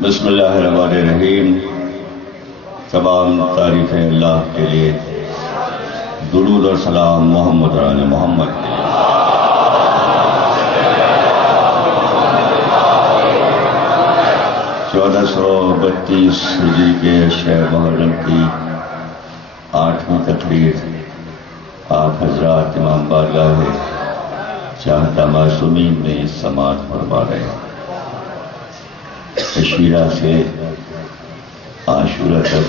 بسم اللہ الرحمن الرحیم. تمام تعریفیں اللہ کے لیے. درود اور سلام محمد اور آل محمد. 1432 ہجری کے شہر محرم کی 8ویں تقریر آپ حضرات امام بارگاہ چاہتا معصومین میں سماعت فرما رہے ہیں. عشیرہ سے عاشورہ تک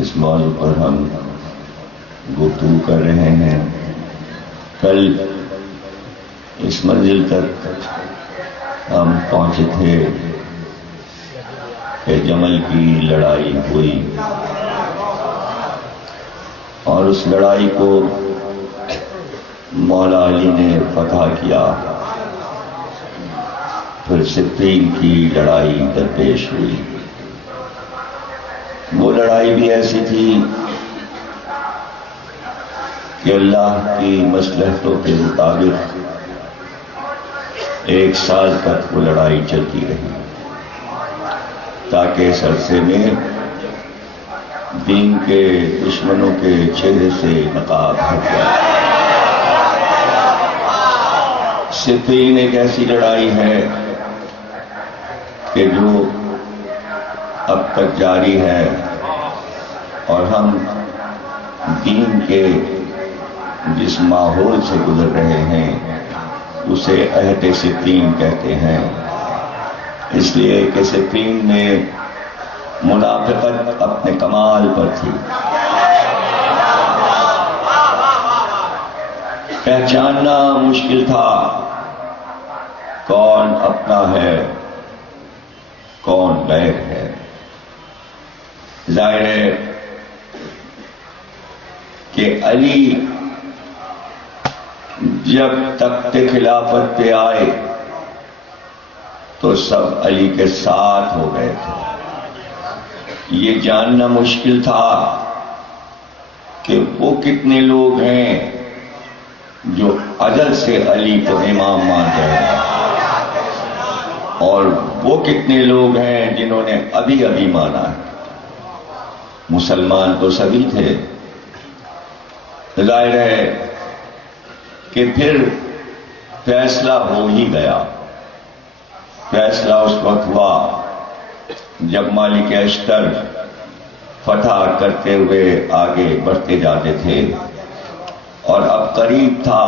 اس موضوع پر ہم گفتگو کر رہے ہیں. کل اس منزل تک ہم پہنچے تھے کہ جمل کی لڑائی ہوئی اور اس لڑائی کو مولا علی نے فتح کیا. پھر صفین کی لڑائی درپیش ہوئی. وہ لڑائی بھی ایسی تھی کہ اللہ کی مصلحتوں کے مطابق 1 سال تک وہ لڑائی چلتی رہی تاکہ اس عرصے میں دین کے دشمنوں کے چہرے سے نقاب ہٹ جائے. صفین ایک ایسی لڑائی ہے کہ جو اب تک جاری ہے اور ہم دین کے جس ماحول سے گزر رہے ہیں اسے عہد صفین کہتے ہیں. اس لیے کہ صفین میں منافقت اپنے کمال پر تھی. پہچاننا مشکل تھا کون اپنا ہے کون غیر ہے. ظاہر ہے کہ علی جب تخت خلافت پہ آئے تو سب علی کے ساتھ ہو گئے تھے. یہ جاننا مشکل تھا کہ وہ کتنے لوگ ہیں جو ازل سے علی کو امام مان رہے ہیں اور وہ کتنے لوگ ہیں جنہوں نے ابھی ابھی مانا ہے. مسلمان تو سبھی تھے. ظاہر ہے کہ پھر فیصلہ ہو ہی گیا. فیصلہ اس وقت ہوا جب مالک اشتر فتح کرتے ہوئے آگے بڑھتے جاتے تھے اور اب قریب تھا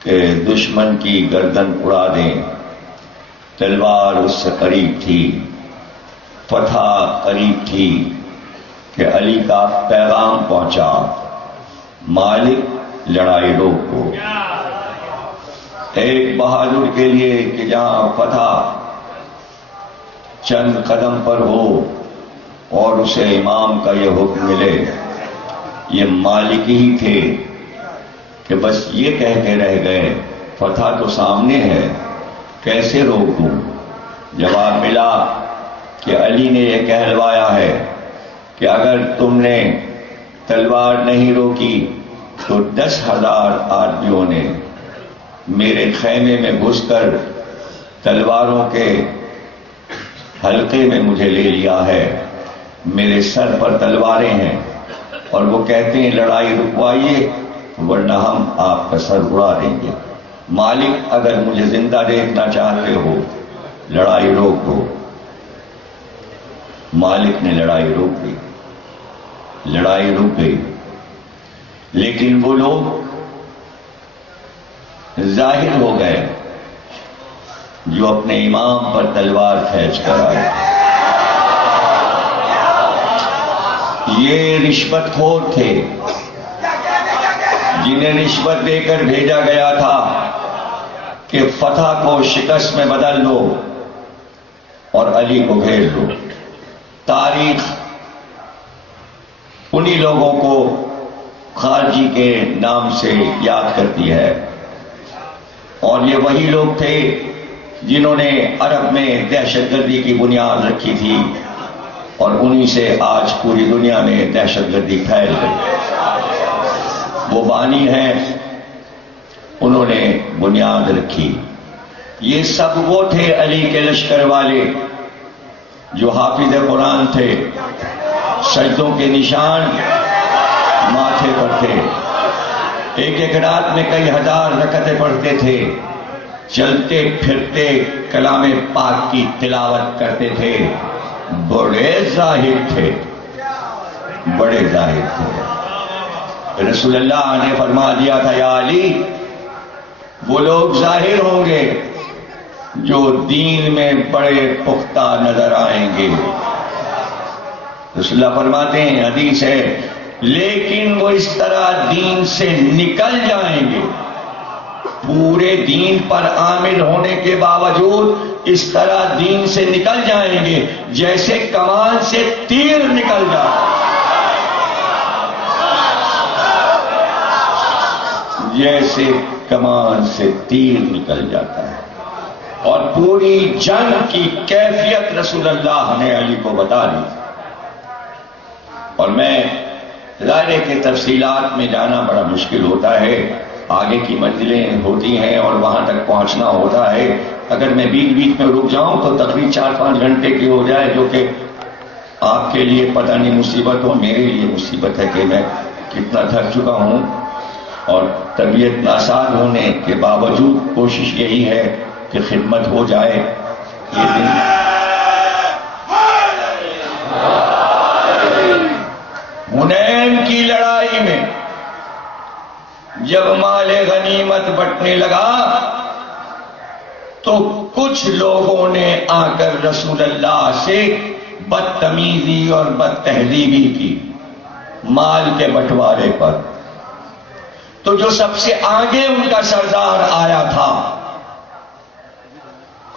کہ دشمن کی گردن اڑا دیں. تلوار اس سے قریب تھی. فتح قریب تھی کہ علی کا پیغام پہنچا مالک لڑائی روکو. ایک بہادر کے لیے کہ جہاں فتح چند قدم پر ہو اور اسے امام کا یہ حکم ملے. یہ مالک ہی تھے کہ بس یہ کہہ کے رہ گئے فتح تو سامنے ہے کیسے روک دوں. جواب ملا کہ علی نے یہ کہلوایا ہے کہ اگر تم نے تلوار نہیں روکی تو 10,000 آدمیوں نے میرے خیمے میں گھس کر تلواروں کے حلقے میں مجھے لے لیا ہے. میرے سر پر تلواریں ہیں اور وہ کہتے ہیں لڑائی رکوائیے ورنہ ہم آپ کا سر اڑا دیں گے. مالک اگر مجھے زندہ دیکھنا چاہتے ہو لڑائی روک دو. مالک نے لڑائی روک دی. لڑائی رک گئی. لیکن وہ لوگ ظاہر ہو گئے جو اپنے امام پر تلوار کھینچ کر آئے. یہ رشوت خور تھے جنہیں رشوت دے کر بھیجا گیا تھا کہ فتح کو شکست میں بدل دو اور علی کو گھیر دو. تاریخ انہی لوگوں کو خارجی کے نام سے یاد کرتی ہے اور یہ وہی لوگ تھے جنہوں نے عرب میں دہشت گردی کی بنیاد رکھی تھی اور انہی سے آج پوری دنیا میں دہشت گردی پھیل گئی. وہ بانی ہیں انہوں نے بنیاد رکھی. یہ سب وہ تھے علی کے لشکر والے جو حافظ قرآن تھے، سجدوں کے نشان ماتھے پر تھے، ایک ایک رات میں کئی ہزار رکعتیں پڑھتے تھے، چلتے پھرتے کلام پاک کی تلاوت کرتے تھے، بڑے زاہد تھے، بڑے زاہد تھے۔ رسول اللہ نے فرما دیا تھا یا علی، وہ لوگ ظاہر ہوں گے جو دین میں بڑے پختہ نظر آئیں گے۔ رسول اللہ فرماتے ہیں، حدیث ہے، لیکن وہ اس طرح دین سے نکل جائیں گے، پورے دین پر عامل ہونے کے باوجود اس طرح دین سے نکل جائیں گے جیسے کمان سے تیر نکل جائے، جیسے کمان سے تیر نکل جاتا ہے۔ اور پوری جنگ کی کیفیت رسول اللہ نے علی کو بتا دی۔ اور میں ظاہر کے تفصیلات میں جانا بڑا مشکل ہوتا ہے، آگے کی منزلیں ہوتی ہیں اور وہاں تک پہنچنا ہوتا ہے۔ اگر میں بیچ بیچ میں رک جاؤں تو تقریباً 4-5 گھنٹے کی ہو جائے، جو کہ آپ کے لیے پتہ نہیں مصیبت ہو، میرے لیے مصیبت ہے کہ میں کتنا تھک چکا ہوں، اور طبیعت ناساز ہونے کے باوجود کوشش یہی ہے کہ خدمت ہو جائے۔ یہ دن حنین کی لڑائی میں جب مال غنیمت بٹنے لگا تو کچھ لوگوں نے آ کر رسول اللہ سے بدتمیزی اور بد تہذیبی کی مال کے بٹوارے پر۔ تو جو سب سے آگے ان کا سردار آیا تھا،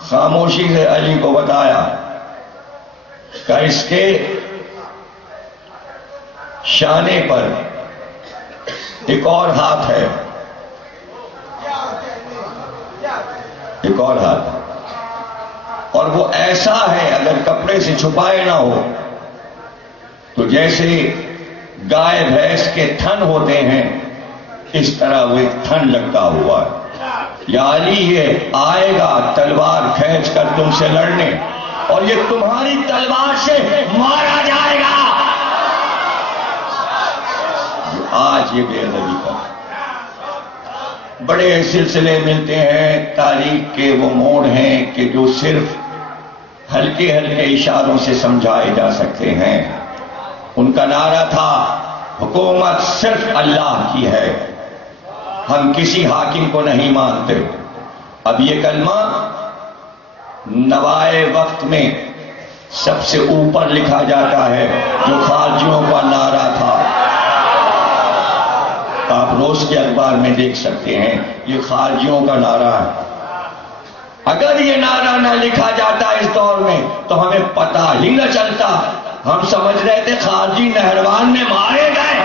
خاموشی سے علی کو بتایا کہ اس کے شانے پر ایک اور ہاتھ ہے، ایک اور ہاتھ، اور وہ ایسا ہے اگر کپڑے سے چھپائے نہ ہو تو جیسے گائے بھینس کے تھن ہوتے ہیں اس طرح وہ ایک تھن لگتا ہوا ہے۔ یا علی یہ آئے گا تلوار کھینچ کر تم سے لڑنے، اور یہ تمہاری تلوار سے مارا جائے گا۔ آج یہ بے ادبی کا بڑے سلسلے ملتے ہیں، تاریخ کے وہ موڑ ہیں کہ جو صرف ہلکے ہلکے اشاروں سے سمجھائے جا سکتے ہیں۔ ان کا نعرہ تھا، حکومت صرف اللہ کی ہے، ہم کسی حاکم کو نہیں مانتے۔ اب یہ کلمہ نوائے وقت میں سب سے اوپر لکھا جاتا ہے، جو خارجیوں کا نعرہ تھا۔ آپ روز کے اخبار میں دیکھ سکتے ہیں، یہ خارجیوں کا نعرہ ہے۔ اگر یہ نعرہ نہ لکھا جاتا اس دور میں تو hمیں پتہ ہی نہ چلتا، ہم سمجھ رہے تھے خارجی نہروان میں مارے گئے۔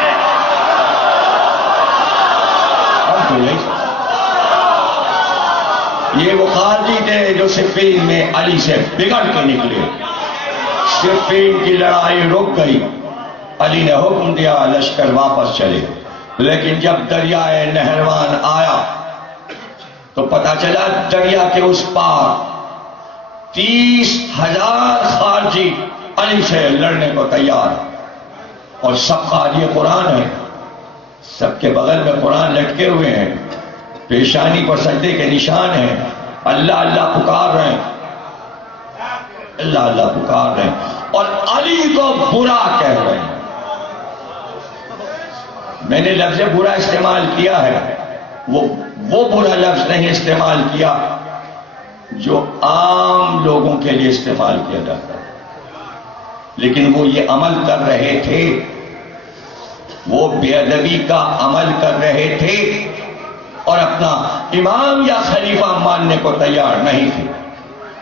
یہ وہ خارجی تھے جو صفین میں علی سے بگڑ کے نکلے۔ صفین کی لڑائی رک گئی، علی نے حکم دیا لشکر واپس چلے، لیکن جب دریائے نہروان آیا تو پتہ چلا دریا کے اس پار 30,000 خارجی علی سے لڑنے کو تیار، اور سب خارجی قرآن ہیں، سب کے بغل میں قرآن لٹکے ہوئے ہیں، پیشانی پر سجدے کے نشان ہیں، اللہ اللہ پکار رہے ہیں، اللہ اللہ پکار رہے ہیں، اور علی کو برا کہہ رہے ہیں۔ میں نے لفظ برا استعمال کیا ہے، وہ برا لفظ نہیں استعمال کیا جو عام لوگوں کے لیے استعمال کیا جاتا ہے، لیکن وہ یہ عمل کر رہے تھے، وہ بے ادبی کا عمل کر رہے تھے اور اپنا امام یا خلیفہ ماننے کو تیار نہیں تھے۔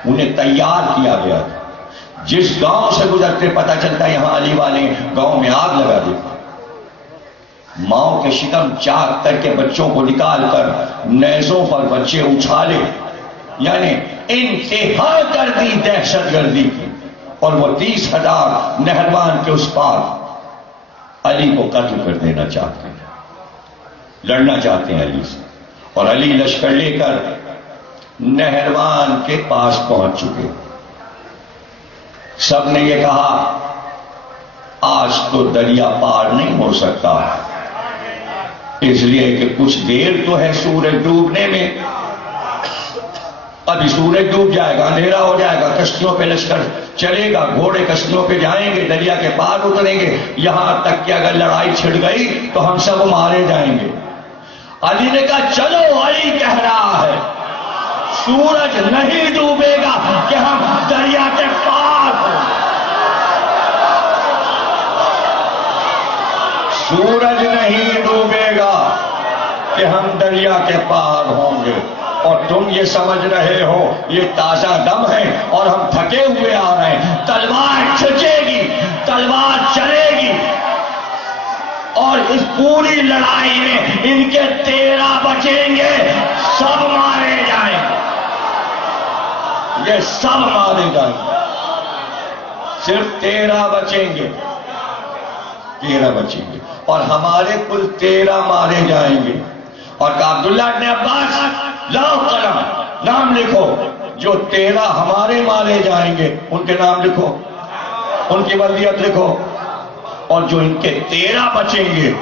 انہیں تیار کیا گیا تھا، جس گاؤں سے گزرتے پتہ چلتا یہاں علی والے گاؤں میں آگ لگا دیتے، ماؤں کے شکم چاک کر کے بچوں کو نکال کر نیزوں پر بچے اچھالے، یعنی انتہا کر دی دہشت گردی کی۔ اور وہ 30,000 نہروان کے اس پار علی کو قتل کر دینا چاہتے ہیں، لڑنا چاہتے ہیں علی سے، اور علی لشکر لے کر نہروان کے پاس پہنچ چکے. سب نے یہ کہا آج تو دریا پار نہیں ہو سکتا، اس لیے کہ کچھ دیر تو ہے سورج ڈوبنے میں. ابھی سورج ڈوب جائے گا، اندھیرا ہو جائے گا، کشتیوں پہ لشکر چلے گا، گھوڑے کشتیوں پہ جائیں گے، دریا کے پار اتریں گے، یہاں تک کہ اگر لڑائی چھڑ گئی تو ہم سب مارے جائیں گے. علی نے کہا چلو، علی کہہ رہا ہے سورج نہیں ڈوبے گا کہ ہم دریا کے پار ہوں. سورج نہیں ڈوبے گا کہ ہم دریا کے پار ہوں گے. اور تم یہ سمجھ رہے ہو یہ تازہ دم ہے اور ہم تھکے ہوئے آ رہے ہیں. تلوار کھنچے گی، تلوار چلے گی، اور اس پوری لڑائی میں ان کے 13 بچیں گے، سب مارے جائیں گے. یہ سب مارے جائیں گے، صرف 13 بچیں گے، 13 بچیں گے، اور ہمارے کل 13 مارے جائیں گے. اور کہا عبداللہ ابن عباس لاؤ قلم، نام لکھو، جو 13 ہمارے مارے جائیں گے ان کے نام لکھو، ان کی وردیت لکھو، اور جو ان کے 13 بچیں گے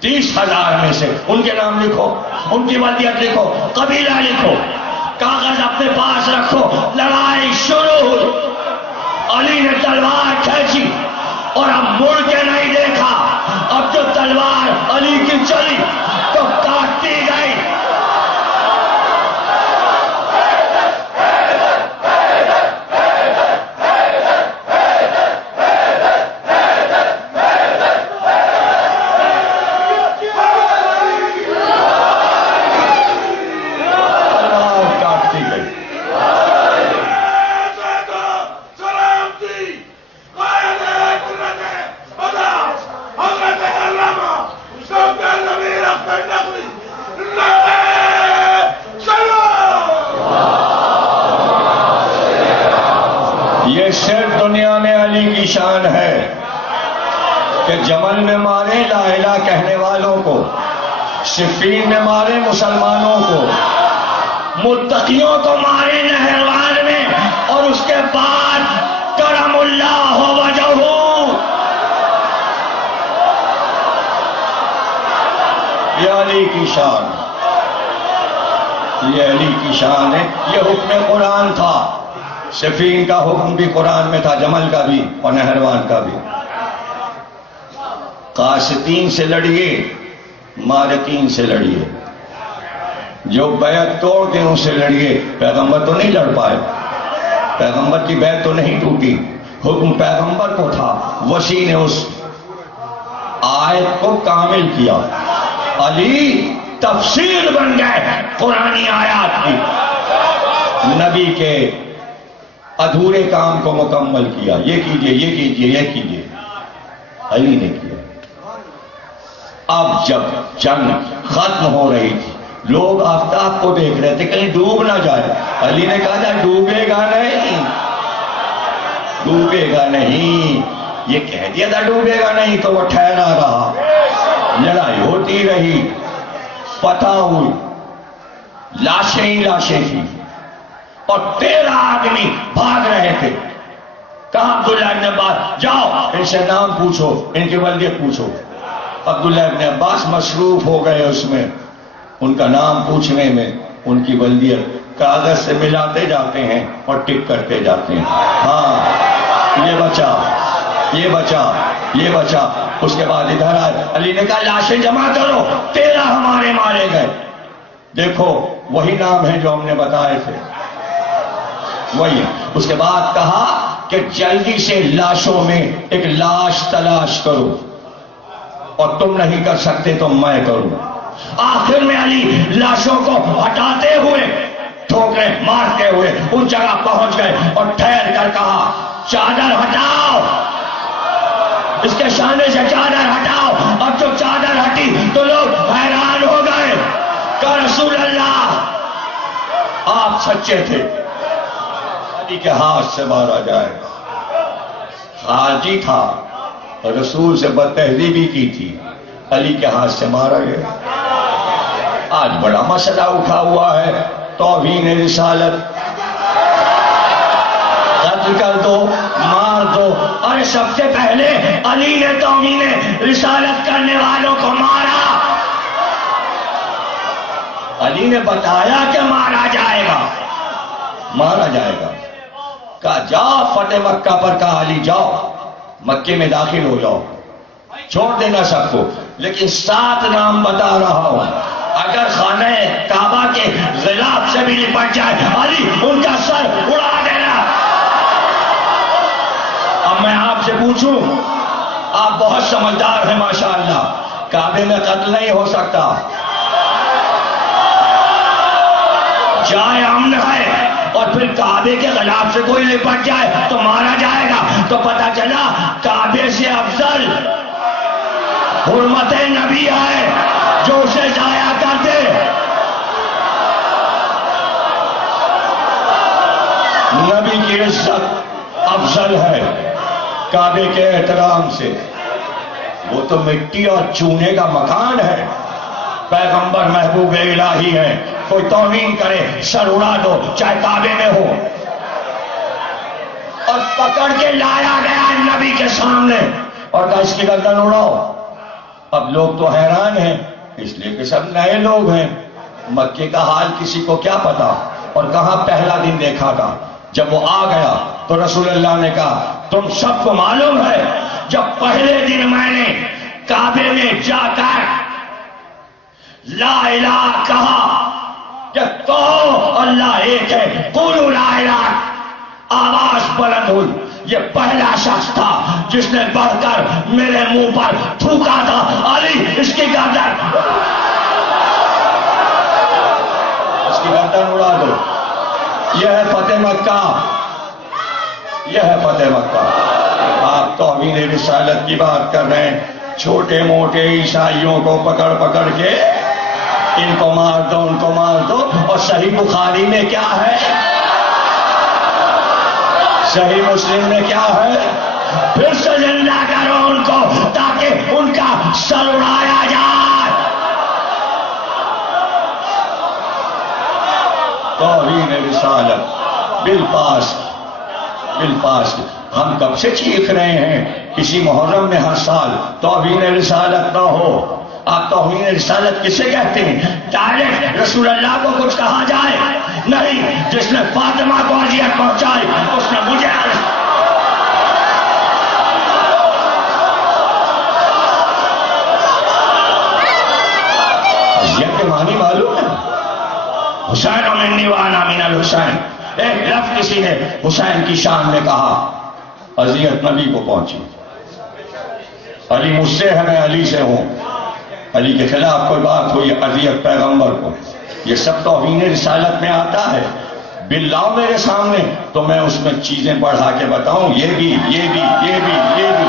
30,000 میں سے ان کے نام لکھو، ان کی وردیت لکھو، قبیلہ لکھو، کاغذ اپنے پاس رکھو. لڑائی شروع ہوئی. علی نے تلوار کھینچی اور اب مڑ کے نہیں دیکھا. اب جو تلوار علی کی چلی تو کاٹتی گئی. یہ صرف دنیا میں علی کی شان ہے کہ جمل میں مارے لا الہ کہنے والوں کو، صفین میں مارے مسلمانوں کو، متقیوں کو مارے نہروان میں، اور اس کے بعد کرم اللہ وجہہ. یہ علی کی شان، یہ علی کی شان ہے. یہ حکم قرآن تھا. صفین کا حکم بھی قرآن میں تھا، جمل کا بھی اور نہروان کا بھی. قاسطین سے لڑیے، مارکین سے لڑیے، جو بیعت توڑ کے ان سے لڑیے. پیغمبر تو نہیں لڑ پائے، پیغمبر کی بیعت تو نہیں ٹوٹی، حکم پیغمبر کو تھا. وسیع نے اس آیت کو کامل کیا. علی تفسیر بن گئے قرآنی آیات کی. نبی کے ادھورے کام کو مکمل کیا. یہ کیجئے، یہ کیجئے، یہ کیجئے، علی نے کیا. اب جب جنگ ختم ہو رہی تھی، لوگ آفتاب کو دیکھ رہے تھے کہیں ڈوب نہ جائے. علی نے کہا تھا ڈوبے گا نہیں، ڈوبے گا نہیں. یہ کہہ دیا تھا ڈوبے گا نہیں تو وہ ٹھہرا رہا. لڑائی ہوتی رہی، فتح ہوئی، لاشیں ہی لاشیں تھیں، اور 13 آدمی بھاگ رہے تھے. کہا عبداللہ ابن عباس جاؤ ان سے نام پوچھو، ان کی وردیت پوچھو. عبداللہ ابن عباس مصروف ہو گئے اس میں، ان کا نام پوچھنے میں، ان کی وردیت کاغذ سے ملاتے جاتے ہیں اور ٹک کرتے جاتے ہیں. ہاں یہ بچا، یہ بچا، یہ بچا. اس کے بعد ادھر آئے. علی نے کہا لاشیں جمع کرو، 13 ہمارے مارے گئے. دیکھو وہی نام ہے جو ہم نے بتائے تھے، وہی. اس کے بعد کہا کہ جلدی سے لاشوں میں ایک لاش تلاش کرو، اور تم نہیں کر سکتے تو میں کروں. آخر میں علی لاشوں کو ہٹاتے ہوئے، ٹھوکریں مارتے ہوئے ان جگہ پہنچ گئے اور ٹھہر کر کہا چادر ہٹاؤ، اس کے شانے سے چادر ہٹاؤ. اب جو چادر ہٹی تو لوگ حیران ہو گئے کہ رسول اللہ آپ سچے تھے، علی کے ہاتھ سے مارا جائے. خارجی تھا، رسول سے بدتہذیبی کی تھی، علی کے ہاتھ سے مارا گیا. آج بڑا مسئلہ اٹھا ہوا ہے توہین رسالت، قتل کر دو، مار دو. اور سب سے پہلے علی نے توہین رسالت کرنے والوں کو مارا. علی نے بتایا کہ مارا جائے گا، مارا جائے گا. کہا جاؤ فتح مکہ پر، کہا علی جاؤ مکے میں داخل ہو جاؤ، چھوڑ دینا سب کو، لیکن 7 نام بتا رہا ہوں، اگر خانہ کعبہ کے غلاف سے بھی نپٹ جائے علی ان کا سر اڑا دینا. اب میں آپ سے پوچھوں، آپ بہت سمجھدار ہیں ماشاءاللہ، کعبے میں قتل نہیں ہو سکتا، جائے امن ہے، اور پھر کعبے کے غلاف سے کوئی لپٹ جائے تو مارا جائے گا. تو پتہ چلا کعبے سے افضل حرمت نبی ہے جو اسے ضائع کر دے. نبی کی عزت افضل ہے کعبے کے احترام سے. وہ تو مٹی اور چونے کا مکان ہے، پیغمبر محبوب الہی ہے، کوئی توہین کرے سر اڑا دو چاہے کعبے میں ہو. اور پکڑ کے لایا گیا نبی کے سامنے اور کہا اس کی گردن اڑاؤ. اب لوگ تو حیران ہیں، اس لیے کہ سب نئے لوگ ہیں، مکے کا حال کسی کو کیا پتا، اور کہاں پہلا دن دیکھا تھا. جب وہ آ گیا تو رسول اللہ نے کہا تم سب کو معلوم ہے جب پہلے دن میں نے کعبے میں جا کر لا الہ کہا کہ کہو اللہ ایک ہے، قولوا لا الہ، آواز بلند ہوئی. یہ پہلا شخص تھا جس نے بڑھ کر میرے منہ پر تھوکا تھا علی اس کی گردن اڑا دو. یہ ہے فتح مکہ، یہ ہے فتح مکہ. آپ توہین رسالت کی بات کر رہے ہیں، چھوٹے موٹے عیسائیوں کو پکڑ پکڑ کے ان کو مار دو ان کو مار دو. اور صحیح بخاری میں کیا ہے، صحیح مسلم میں کیا ہے، پھر سے زندہ کرو ان کو تاکہ ان کا سر اڑایا جائے. توہین رسالت بالپاس بالپاس. ہم کب سے چیخ رہے ہیں کسی محرم میں ہر سال توہین رسالت نہ ہو. آپ توہین رسالت کسے کہتے ہیں؟ ڈائریکٹ رسول اللہ کو کچھ کہا جائے نہیں. جس نے فاطمہ کو اذیت پہنچائی اس نے مجھے اذیت کے معنی معلوم ہے. حسین منی وانا من الحسین، ایک لفظ کسی نے حسین کی شان میں کہا، اذیت نبی کو پہنچی. علی مجھ سے ہے میں علی سے ہوں، علی کے خلاف کوئی بات ہوئی اذیت پیغمبر کو، یہ سب توہین رسالت میں آتا ہے. بل لاؤ میرے سامنے تو میں اس میں چیزیں بڑھا کے بتاؤں، یہ بھی یہ بھی یہ بھی یہ بھی،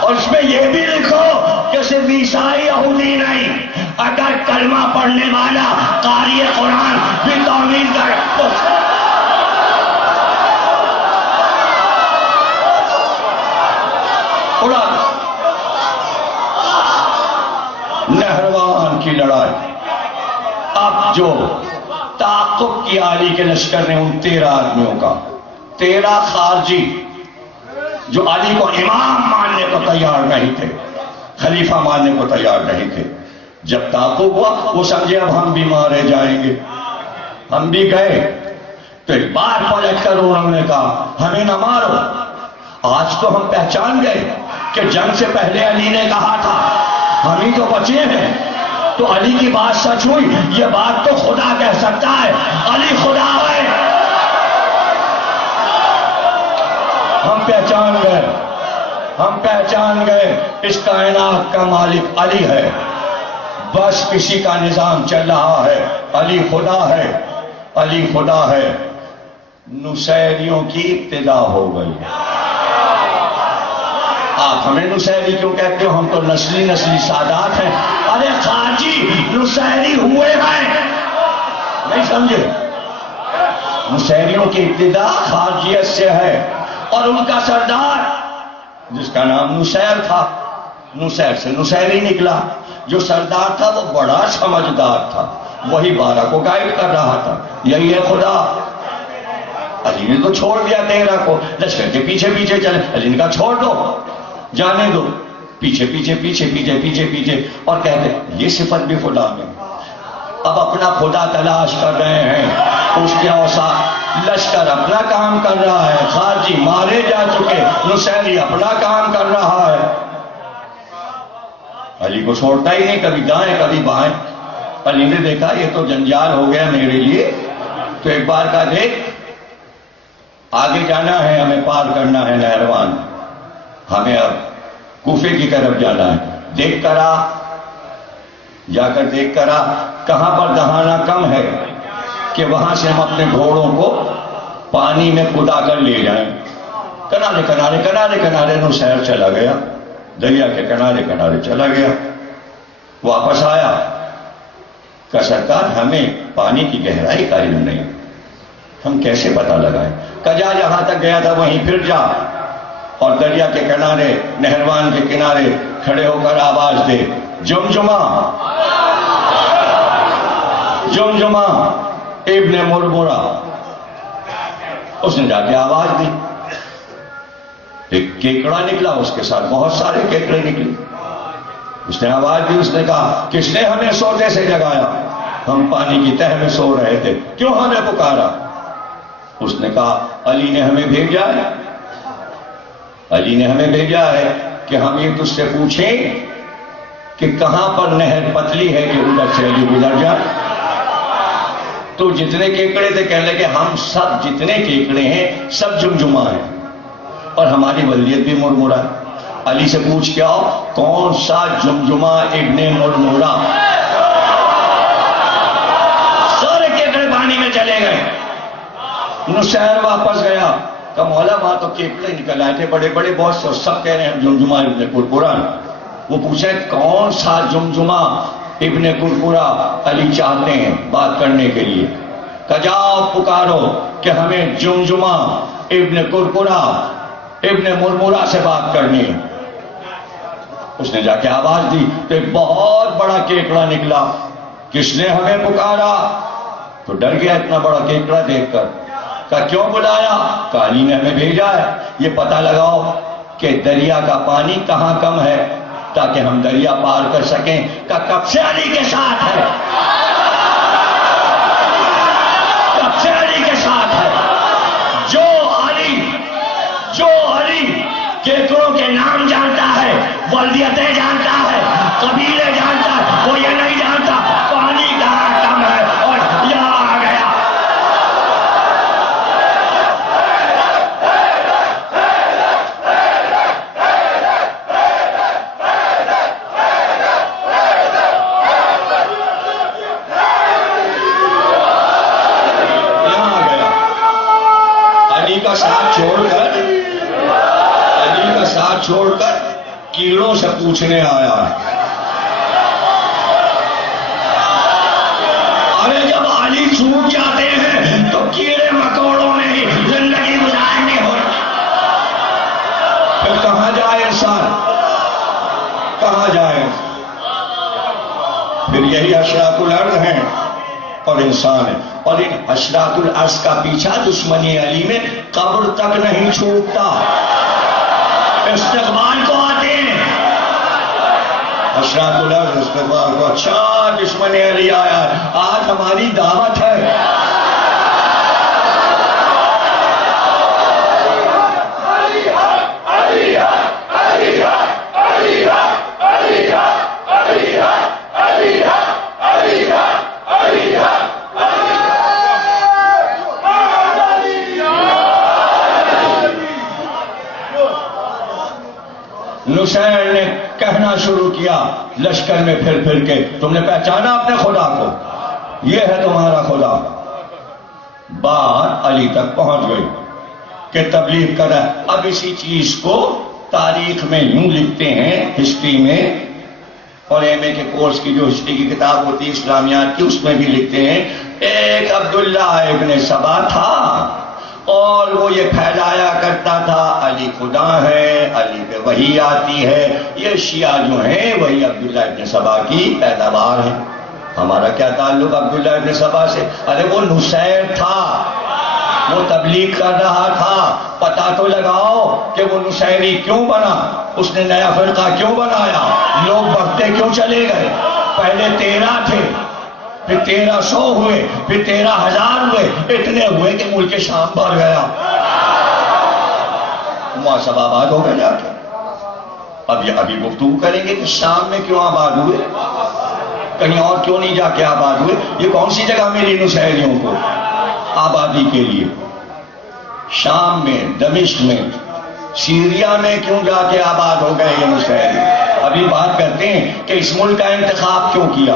اور اس میں یہ بھی لکھو کہ صرف عیسائی یہودی نہیں، اگر کلمہ پڑھنے والا قاری قرآن بھی توہین کرے تو اڑا. نہروان کی لڑائی، اب جو تعاقب کی علی کے لشکر نے ان 13 آدمیوں کا، 13 خارجی جو علی کو امام ماننے کو تیار نہیں تھے، خلیفہ ماننے کو تیار نہیں تھے، جب تعاقب ہوا وہ سمجھے اب ہم بھی مارے جائیں گے. ہم بھی گئے تو ایک بار پلٹ کر انہوں نے کہا ہمیں نہ مارو. آج تو ہم پہچان گئے کہ جنگ سے پہلے علی نے کہا تھا ہم ہی تو بچے ہیں، تو علی کی بات سچ ہوئی. یہ بات تو خدا کہہ سکتا ہے، علی خدا ہے. ہم پہچان گئے، ہم پہچان گئے اس کائنات کا مالک علی ہے، بس کسی کا نظام چل رہا ہے. علی خدا ہے، علی خدا ہے. نصیریوں کی ابتدا ہو گئی. آپ ہمیں نصیری کیوں کہتے ہو؟ ہم تو نسلی سادات ہیں. ارے خارجی نصیری ہوئے ہیں، نہیں سمجھے؟ نصیریوں کی ابتدا خارجیت سے ہے، اور ان کا سردار جس کا نام نصیر تھا، نصیر سے نصیری نکلا. جو سردار تھا وہ بڑا سمجھدار تھا، وہی 12 کو گائیڈ کر رہا تھا، یہی ہے خدا۔ علی نے تو چھوڑ دیا 13 کو، لشکر کے پیچھے پیچھے چلے، علی نے کہا چھوڑ دو، جانے دو، پیچھے پیچھے پیچھے پیچھے پیچھے پیچھے، اور کہتے یہ صفت بھی خدا میں۔ اب اپنا خدا تلاش کر رہے ہیں، اس کے اوصاف، لشکر اپنا کام کر رہا ہے، خارجی مارے جا چکے، نصیری اپنا کام کر رہا ہے، علی کو چھوڑتا ہی نہیں، کبھی دائیں کبھی بائیں۔ علی نے دیکھا یہ تو جنجال ہو گیا میرے لیے، تو ایک بار کہا دیکھ آگے جانا ہے، ہمیں پار کرنا ہے نہروان، ہمیں اب کوفے کی طرف جانا ہے، دیکھ کر آ، جا کر دیکھ کر آ کہاں پر دہانا کم ہے کہ وہاں سے ہم اپنے گھوڑوں کو پانی میں کدا کر لے جائیں۔ کنارے کنارے کنارے کنارے نصیر چلا گیا، دریا کے کنارے کنارے چلا گیا، واپس آیا، کہ سرکار ہمیں پانی کی گہرائی کا علم نہیں، ہم کیسے پتہ لگائیں؟ کہ جا جہاں تک گیا تھا وہیں پھر جا، اور دریا کے کنارے، نہروان کے کنارے کھڑے ہو کر آواز دے، جمجمہ جمجمہ ابن مرمرہ۔ اس نے جا کے آواز دی، ایک کیکڑا نکلا، اس کے ساتھ بہت سارے کیکڑے نکلے، اس نے آواز دی، اس نے کہا کس نے ہمیں سوتے سے جگایا؟ ہم پانی کی تہ میں سو رہے تھے، کیوں ہمیں پکارا؟ اس نے کہا علی نے ہمیں بھیجا ہے، علی نے ہمیں بھیجا ہے کہ ہم یہ تجھ سے پوچھیں کہ کہاں پر نہر پتلی ہے کہ ادھر سے علی گزر جائے۔ تو جتنے کیکڑے تھے کہنے لگے ہم سب جتنے کیکڑے ہیں سب جمجمہ ہیں، اور ہماری ولدیت بھی مرمرہ ہے، علی سے پوچھ کے آؤ کون سا جمجمہ ابن مرمرہ۔ سارے کیکڑے پانی میں چلے گئے، نصیر واپس گیا، کہ مولا وہاں تو کیکڑے نکل آئے تھے بڑے بڑے بہت سے، سب کہہ رہے ہیں جمجمہ ابن کرکرہ۔ وہ پوچھے کون سا جمجمہ ابن کرکرہ علی چاہتے ہیں بات کرنے کے لیے؟ کہ جاؤ پکارو کہ ہمیں جمجمہ ابن کرکرہ ابن مرمرہ سے بات کرنی ہے۔ اس نے جا کے آواز دی تو ایک بہت بڑا کیکڑا نکلا، کس نے ہمیں پکارا؟ تو ڈر گیا اتنا بڑا کیکڑا دیکھ کر، کہ کیوں بلایا؟ کہ علی نے ہمیں بھیجا ہے، یہ پتہ لگاؤ کہ دریا کا پانی کہاں کم ہے تاکہ ہم دریا پار کر سکیں۔ کہ کب سے علی کے ساتھ ہے، کب سے علی کے ساتھ ہے، جو علی کیکڑوں کے نام جانتا ہے، ولدیتیں جانتا ہے، قبیلے جانتا ہے، وہ یہ نہیں جانتا پانی کہاں کم ہے اور یہاں آ گیا۔ چھوڑ کر کیڑوں سے پوچھنے آیا ہے۔ ارے جب علی چھوٹ جاتے ہیں تو کیڑے مکوڑوں میں ہی زندگی گزارنی ہو، پھر کہاں جائے انسان، کہاں جائے؟ پھر یہی اشراط الارض ہیں اور انسان ہے، اور ان اشراط الارض کا پیچھا دشمنی علی میں قبر تک نہیں چھوٹتا، استقبال کو آتے ہیں اشراط الارض، استقبال کو، اچھا دشمن علی آیا ہے، آج ہماری دعوت ہے۔ نصیر نے کہنا شروع کیا لشکر میں پھر پھر کے، تم نے پہچانا اپنے خدا کو، یہ ہے تمہارا خدا۔ بات علی تک پہنچ گئی کہ تبلیغ کرا۔ اب اسی چیز کو تاریخ میں یوں لکھتے ہیں، ہسٹری میں، اور ایم اے کے کورس کی جو ہسٹری کی کتاب ہوتی ہے اسلامیات کی، اس میں بھی لکھتے ہیں ایک عبداللہ ابن سبا تھا اور وہ یہ پھیلایا کرتا تھا علی خدا ہے، علی پہ وحی آتی ہے، یہ شیعہ جو ہیں وہی عبداللہ ابن سبا کی پیداوار ہے۔ ہمارا کیا تعلق عبداللہ ابن سبا سے؟ ارے وہ نصیر تھا، وہ تبلیغ کر رہا تھا، پتہ تو لگاؤ کہ وہ نصیری کیوں بنا، اس نے نیا فرقہ کیوں بنایا، لوگ بڑھتے کیوں چلے گئے؟ پہلے 13 تھے، پھر 1300 ہوئے، پھر 13,000 ہوئے، اتنے ہوئے کہ ملک شام بھر گیا، وہاں سب آباد ہو گئے جا کے۔ ابھی گفتگو کریں گے کہ شام میں کیوں آباد ہوئے، کہیں اور کیوں نہیں جا کے آباد ہوئے؟ یہ کون سی جگہ ملی نصیریوں کو آبادی کے لیے؟ شام میں، دمشق میں، سیریا میں کیوں جا کے آباد ہو گئے یہ نصیری؟ ابھی بات کرتے ہیں کہ اس ملک کا انتخاب کیوں کیا؟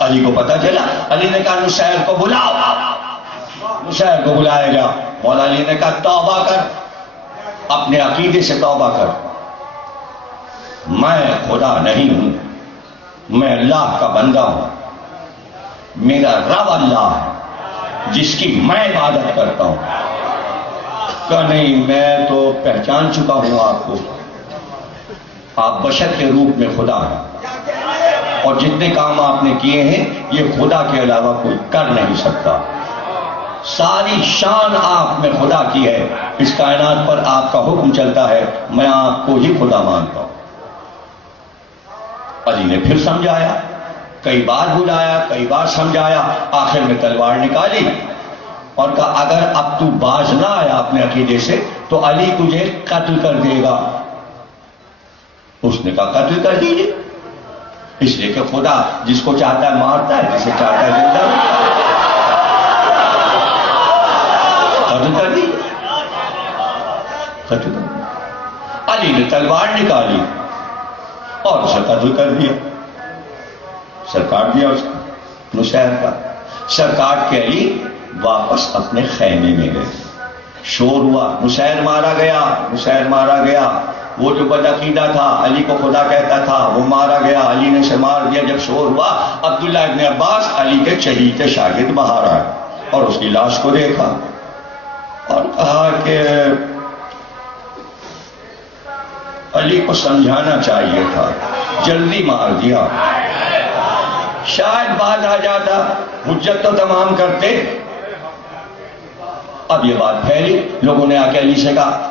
علی کو پتا چلا، علی نے کہا نصیر کو بلاؤ، نصیر کو بلایا گیا، مولا علی نے کہا توبہ کر، اپنے عقیدے سے توبہ کر، میں خدا نہیں ہوں، میں اللہ کا بندہ ہوں، میرا رب اللہ ہے جس کی میں عبادت کرتا ہوں۔ کہ نہیں، میں تو پہچان چکا ہوں آپ کو، آپ بشر کے روپ میں خدا ہیں، اور جتنے کام آپ نے کیے ہیں یہ خدا کے علاوہ کوئی کر نہیں سکتا، ساری شان آپ میں خدا کی ہے، اس کائنات پر آپ کا حکم چلتا ہے، میں آپ کو ہی خدا مانتا ہوں۔ علی نے پھر سمجھایا، کئی بار بلایا، کئی بار سمجھایا، آخر میں تلوار نکالی اور کہا اگر اب تو باز نہ آیا اپنے عقیدے سے تو علی تجھے قتل کر دے گا۔ اس نے کہا قتل کر دیجیے، اس لیے کہ خدا جس کو چاہتا ہے مارتا ہے، جسے چاہتا ہے زندہ قتل کر دی، قتل کر دی۔ علی نے تلوار نکالی اور اسے قتل کر دیا، سر کاٹ دیا اس کا، نصیر کا سر کاٹ کے علی واپس اپنے خیمے میں گئے۔ شور ہوا، نصیر مارا گیا، نصیر مارا گیا، وہ جو بدعقیدہ تھا، علی کو خدا کہتا تھا، وہ مارا گیا، علی نے اسے مار دیا۔ جب شور ہوا، عبداللہ ابن عباس علی کے چہیتے شاگرد باہر آئے اور اس کی لاش کو دیکھا اور کہا کہ علی کو سمجھانا چاہیے تھا، جلدی مار دیا، شاید بات آ جاتا، حجت تو تمام کرتے۔ اب یہ بات پھیلی، لوگوں نے آ کے علی سے کہا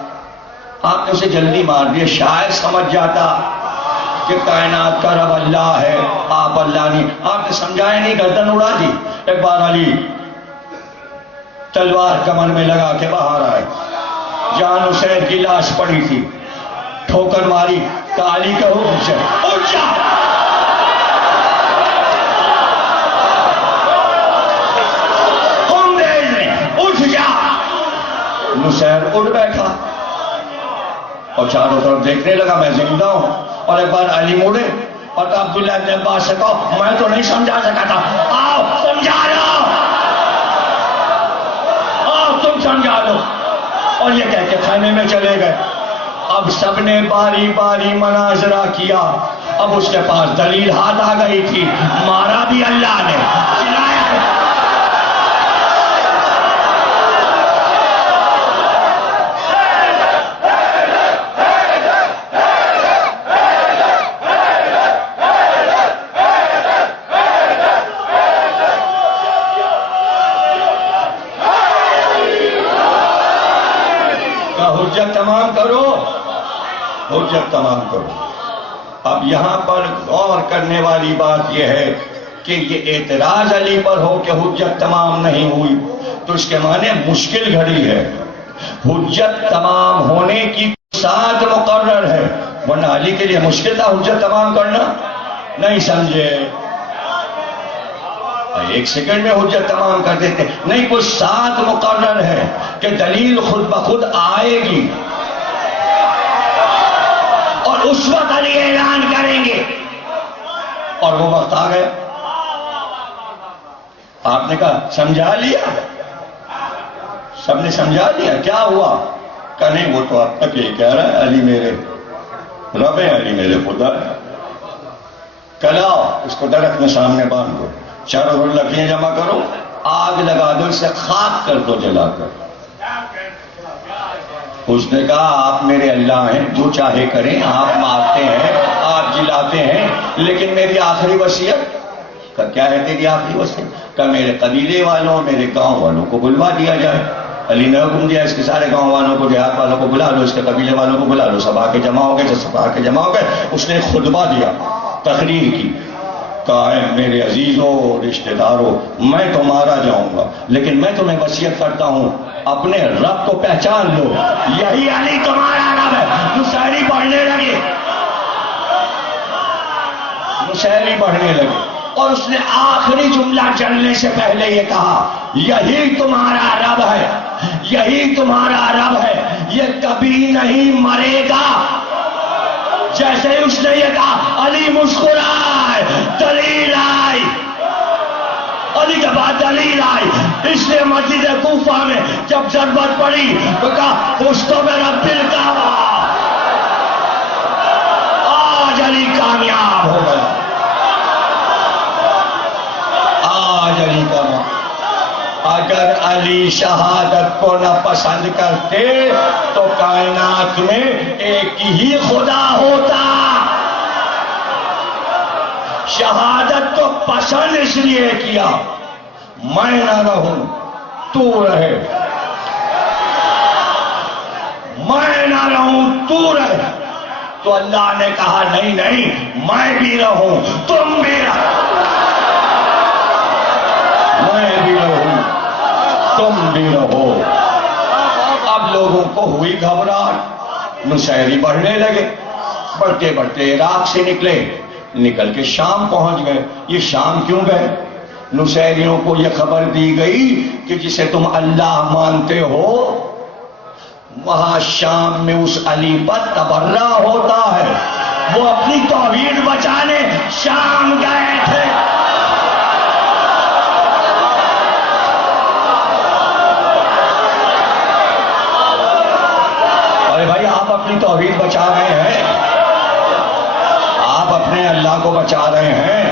آپ نے اسے جلدی مار دیا، شاید سمجھ جاتا کہ کائنات کا رب اللہ ہے، آپ اللہ نہیں، آپ نے سمجھایا نہیں، گردن اڑا دی۔ ایک بار علی تلوار کمر میں لگا کے باہر آئے، جان حسین کی لاش پڑی تھی، ٹھوکر ماری، علی کا حکم سے اٹھ جا، اٹھ جا۔ نصیر اٹھ بیٹھا اور چاروں طرف دیکھنے لگا، میں زندہ ہوں۔ اور ایک بار علی مڑے اور کہا عبداللہ ابن عباس سے کہو میں تو نہیں سمجھا سکا تھا، آؤ سمجھا لو، آؤ تم سمجھا لو۔ اور یہ کہہ کے خیمے میں چلے گئے۔ اب سب نے باری باری مناظرہ کیا، اب اس کے پاس دلیل ہاتھ آ گئی تھی، مارا بھی اللہ نے، چلایا حجت تمام کرو، حجت تمام کرو۔ اب یہاں پر غور کرنے والی بات یہ ہے کہ یہ اعتراض علی پر ہو کہ حجت تمام نہیں ہوئی تو اس کے معنی مشکل گھڑی ہے، حجت تمام ہونے کی ساتھ مقرر ہے، ورنہ علی کے لیے مشکل تھا حجت تمام کرنا، نہیں سمجھے، ایک سیکنڈ میں حجت تمام کر دیتے، نہیں کوئی ساتھ مقرر ہے کہ دلیل خود بخود آئے گی اور اس وقت علی اعلان کریں گے، اور وہ وقت آ گیا۔ آپ نے کہا سمجھا لیا، سب نے سمجھا لیا، کیا ہوا؟ کہ نہیں وہ تو اب تک یہ کہہ رہا ہے علی میرے رب ہے، علی میرے خدا ہے، کلاؤ اس کو درخت میں سامنے باندھ دو، چاروں لکڑیاں جمع کرو، آگ لگا دو، اسے خاک کر دو جلا کر۔ اس نے کہا آپ میرے اللہ ہیں، جو چاہے کریں، آپ مارتے ہیں، آپ آپ جلاتے ہیں، لیکن میری آخری وصیت کیا ہے تیری آخری وصیت؟ کہ میرے قبیلے والوں، میرے گاؤں والوں کو بلوا دیا جائے۔ علی نے حکم دیا اس کے سارے گاؤں والوں کو، دیہات والوں کو بلا لو، اس کے قبیلے والوں کو بلا لو، سب آ کے جمع ہو گئے۔ جب سب آ کے جمع ہو گئے، اس نے خطبہ دیا، تقریر کی، کہا ہے میرے عزیزوں، رشتہ داروں، میں تو مارا جاؤں گا، لیکن میں تمہیں وصیت کرتا ہوں اپنے رب کو پہچان لو، یہی علی تمہارا رب ہے۔ مشاعری پڑھنے لگے، مشاعری پڑھنے لگے، اور اس نے آخری جملہ چلنے سے پہلے یہ کہا، یہی تمہارا رب ہے، یہی تمہارا رب ہے، یہ کبھی نہیں مرے گا۔ جیسے ہی اس نے یہ کہا، علی مسکرائے، دلیل آئی، علی کے بعد دلیل آئی۔ اس نے مسجد کوفہ میں جب ضرورت پڑی تو کہا، پشتوں میں رب الکعبہ، آج علی کامیاب ہو گیا، آج علی کامیاب۔ اگر علی شہادت کو نہ پسند کرتے تو کائنات میں ایک ہی خدا ہوتا۔ شہادت کو پسند اس لیے کیا، میں نہ رہوں تو رہے، میں نہ رہوں تو رہے، تو اللہ نے کہا نہیں نہیں، میں بھی رہوں تم بھی رہو، میں بھی رہوں تم بھی رہو۔ اب لوگوں کو ہوئی گھبراہٹ، مشاعری بڑھنے لگے، بڑھتے بڑھتے عراق سے نکلے، نکل کے شام پہنچ گئے۔ یہ شام کیوں گئے؟ نشیریوں کو یہ خبر دی گئی کہ جسے تم اللہ مانتے ہو وہاں شام میں اس علی پر تبرہ ہوتا ہے، وہ اپنی توحید بچانے شام گئے تھے۔ ارے بھائی، آپ اپنی توحید بچا رہے ہیں، آپ اپنے اللہ کو بچا رہے ہیں،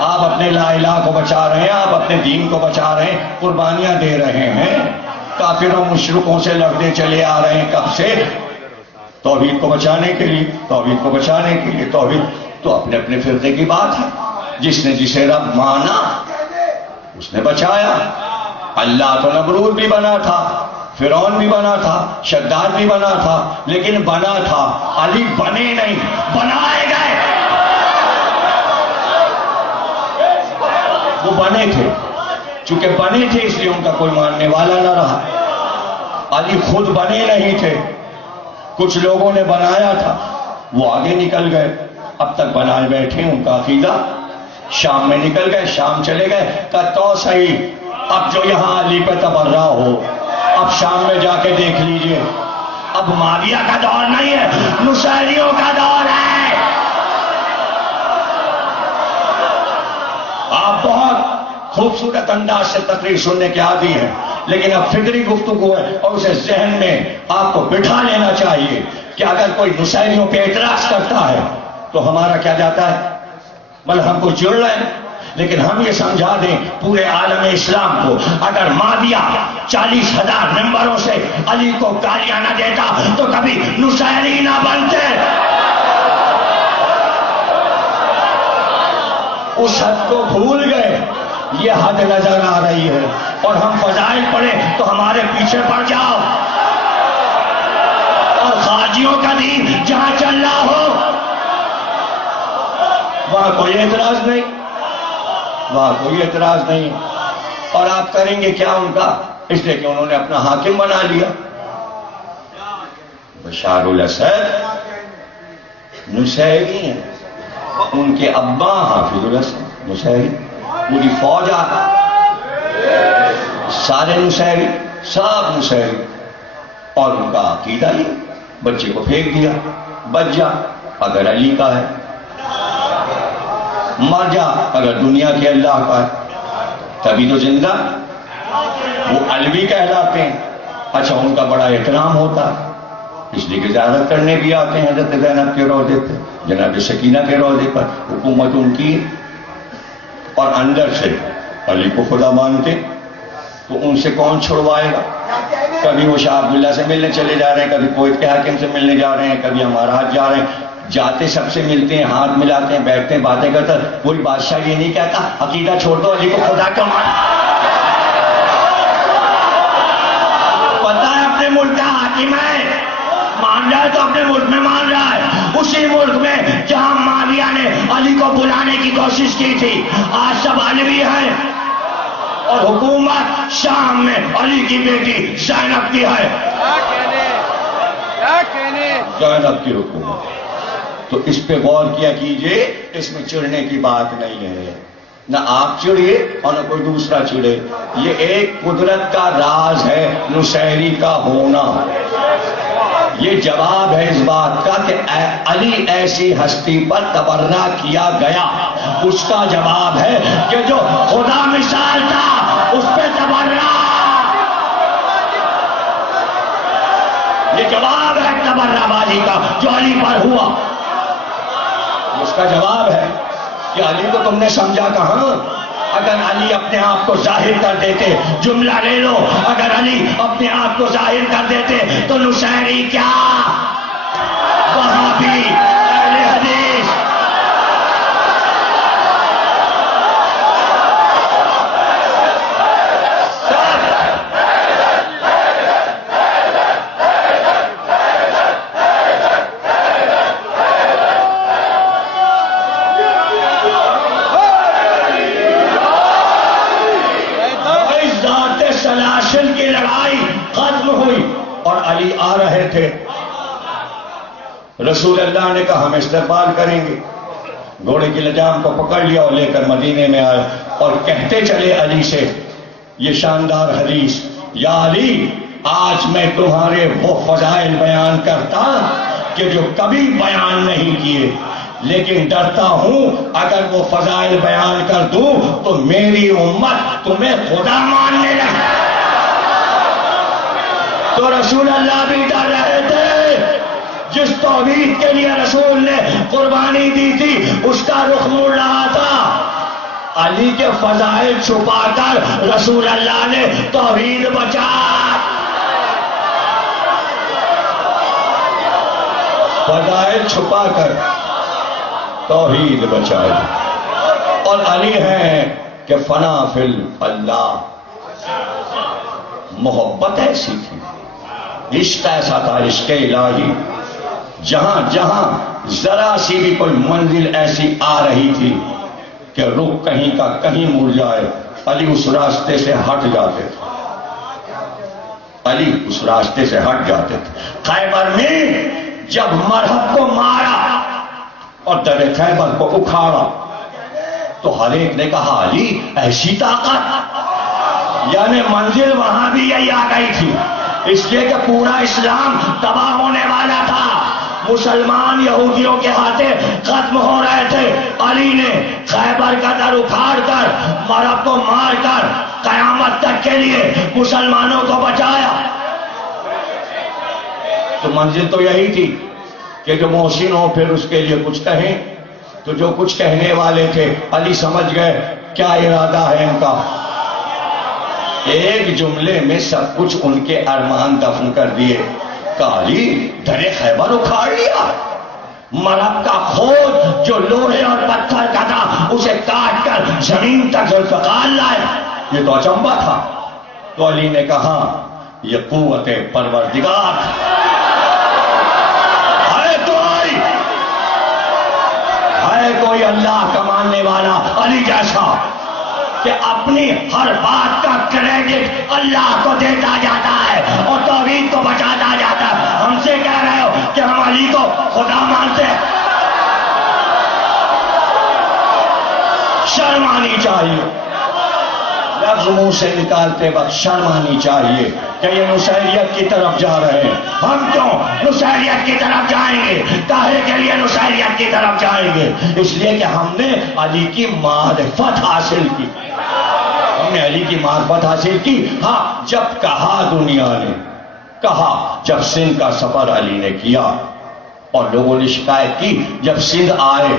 آپ اپنے لا الہ کو بچا رہے ہیں، آپ اپنے دین کو بچا رہے ہیں، قربانیاں دے رہے ہیں، کافروں مشرکوں سے لڑتے چلے آ رہے ہیں کب سے؟ توحید کو بچانے کے لیے، توحید کو بچانے کے لیے۔ توحید تو اپنے اپنے فرقے کی بات ہے، جس نے جسے رب مانا اس نے بچایا۔ اللہ تو نمرود بھی بنا تھا، فرعون بھی بنا تھا، شداد بھی بنا تھا، لیکن بنا تھا، علی بنے نہیں، بنائے گئے۔ وہ بنے تھے، چونکہ بنے تھے اس لیے ان کا کوئی ماننے والا نہ رہا۔ علی خود بنے نہیں تھے، کچھ لوگوں نے بنایا تھا، وہ آگے نکل گئے، اب تک بنائے بیٹھے ان کا عقیدہ۔ شام میں نکل گئے، شام چلے گئے، کہا تو صحیح، اب جو یہاں علی پہ تبرہ ہو اب شام میں جا کے دیکھ لیجئے، اب معاویہ کا دور نہیں ہے، نصیریوں کا دور ہے۔ آپ بہت خوبصورت انداز سے تقریر سننے کے عادی ہیں، لیکن اب فکری گفتگو ہے اور اسے ذہن میں آپ کو بٹھا لینا چاہیے کہ اگر کوئی نصیریوں پہ اعتراض کرتا ہے تو ہمارا کیا جاتا ہے؟ بل ہم کو جڑ رہے ہیں، لیکن ہم یہ سمجھا دیں پورے عالم اسلام کو، اگر معاویہ 40,000 ممبروں سے علی کو گالیاں نہ دیتا تو کبھی نصیری نہ بنتے۔ اس حد کو بھول گئے، یہ حد نظر آ رہی ہے، اور ہم فضائل پڑھیں تو ہمارے پیچھے پڑ جاؤ، اور خارجیوں کا دین جہاں چل رہا ہو وہاں کوئی اعتراض نہیں، وہاں کوئی اعتراض نہیں، اور آپ کریں گے کیا ان کا؟ اس لیے کہ انہوں نے اپنا حاکم بنا لیا۔ بشار الاسد نصیری ہیں، ان کے ابا حافظ الاسد نصیری، پوری فوج سارے نصیری، سب نصیری، اور ان کا عقیدہ ہی بچے کو پھینک دیا، بچ جا اگر علی کا ہے، مر جا اگر دنیا کے اللہ کا ہے، تبھی تو زندہ۔ وہ علوی کہلاتے ہیں، اچھا ان کا بڑا احترام ہوتا ہے، اس لیے کہ زیارت کرنے بھی آتے ہیں حضرت زینب کے روضے پہ، جناب سکینہ کے روضے پر، حکومت ان کی، اور اندر سے علی کو خدا مانتے، تو ان سے کون چھڑوائے گا؟ کبھی وہ شاہ عبداللہ سے ملنے چلے جا رہے ہیں، کبھی کویت کے حاکم سے ملنے جا رہے ہیں، کبھی امارات جا رہے ہیں، جاتے سب سے ملتے ہیں، ہاتھ ملاتے ہیں، بیٹھتے ہیں، باتیں کرتے ہیں. کوئی بادشاہ یہ نہیں کہتا عقیدہ چھوڑ دو، علی کو خدا کیوں مان. پتہ ہے اپنے ملک کا حاکم ہے، مان رہا ہے تو اپنے ملک میں مان رہا ہے. اسی ملک میں جہاں معاویہ نے علی کو بلانے کی کوشش کی تھی، آج سب علوی ہیں، اور حکومت شام میں علی کی بیٹی زینب کی ہے. زینب کی حکومت. تو اس پہ غور کیا کیجئے، اس میں چڑھنے کی بات نہیں ہے، نہ آپ چڑھیے اور نہ کوئی دوسرا چڑھے. یہ ایک قدرت کا راز ہے نصیری کا ہونا. یہ جواب ہے اس بات کا کہ علی ایسی ہستی پر تبرہ کیا گیا. اس کا جواب ہے کہ جو خدا مثال تھا اس پہ تبرہ. یہ جواب ہے تبرہ بازی کا جو علی پر ہوا. اس کا جواب ہے کہ علی کو تم نے سمجھا کہاں. اگر علی اپنے آپ کو ظاہر کر دیتے، جملہ لے لو، اگر علی اپنے آپ کو ظاہر کر دیتے تو نصیری کیا، وہابی، اہل حدیث. سلاسل کی لڑائی ختم ہوئی اور علی آ رہے تھے. رسول اللہ نے کہا ہم استقبال کریں گے. گھوڑے کی لجام کو پکڑ لیا اور لے کر مدینے میں آئے اور کہتے چلے علی سے یہ شاندار حدیث، یا علی آج میں تمہارے وہ فضائل بیان کرتا کہ جو کبھی بیان نہیں کیے، لیکن ڈرتا ہوں اگر وہ فضائل بیان کر دوں تو میری امت تمہیں خدا ماننے لگے. تو رسول اللہ بھی ڈر رہے تھے. جس توحید کے لیے رسول نے قربانی دی تھی اس کا رخ موڑ رہا تھا. علی کے فضائل چھپا کر رسول اللہ نے توحید بچا. فضائل چھپا کر توحید بچائی. اور علی ہیں کہ فنا فی اللہ. محبت ایسی تھی، عشق ایسا تھا، عشق الہی. جہاں جہاں ذرا سی بھی کوئی منزل ایسی آ رہی تھی کہ رخ کہیں کا کہیں مڑ جائے، علی اس راستے سے ہٹ جاتے تھے. علی اس راستے سے ہٹ جاتے تھے. خیبر میں جب مرہب کو مارا اور در خیبر کو اکھاڑا تو ہر ایک نے کہا علی ایسی طاقت. یعنی منزل وہاں بھی یہی آ گئی تھی، اس لیے کہ پورا اسلام تباہ ہونے والا تھا. مسلمان یہودیوں کے ہاتھے ختم ہو رہے تھے. علی نے خیبر کا در اکھاڑ کر مرہب کو مار کر قیامت تک کے لیے مسلمانوں کو بچایا. تو منزل تو یہی تھی کہ جو محسن ہو پھر اس کے لیے کچھ کہیں. تو جو کچھ کہنے والے تھے علی سمجھ گئے کیا ارادہ ہے ان کا. ایک جملے میں سب کچھ ان کے ارمان دفن کر دیے. کہا علی درے خیبر اکھاڑ لیا، مرہب کا کھود جو لوہے اور پتھر کا تھا اسے کاٹ کر زمین تک ذوالفقار لائے. یہ تو اچنبھا تھا. تو علی نے کہا یہ قوت پروردگار ہے کوئی اللہ کا ماننے والا علی جیسا کہ اپنی ہر بات کا کریڈٹ اللہ کو دیتا جاتا ہے اور توحید کو بچاتا جاتا ہے. ہم سے کہہ رہے ہو کہ ہم علی کو خدا مانتے ہیں. شرم آنی چاہیے. لفظ منہ سے نکالتے وقت شرم آنی چاہیے کہ یہ نصیریت کی طرف جا رہے ہیں. ہم کیوں نصیریت کی طرف جائیں گے؟ کاہے کے لیے نصیریت کی طرف جائیں گے؟ اس لیے کہ ہم نے علی کی معرفت حاصل کی. ہم نے علی کی معرفت حاصل کی. ہاں جب کہا دنیا نے کہا، جب سندھ کا سفر علی نے کیا اور لوگوں نے شکایت کی، جب سندھ آئے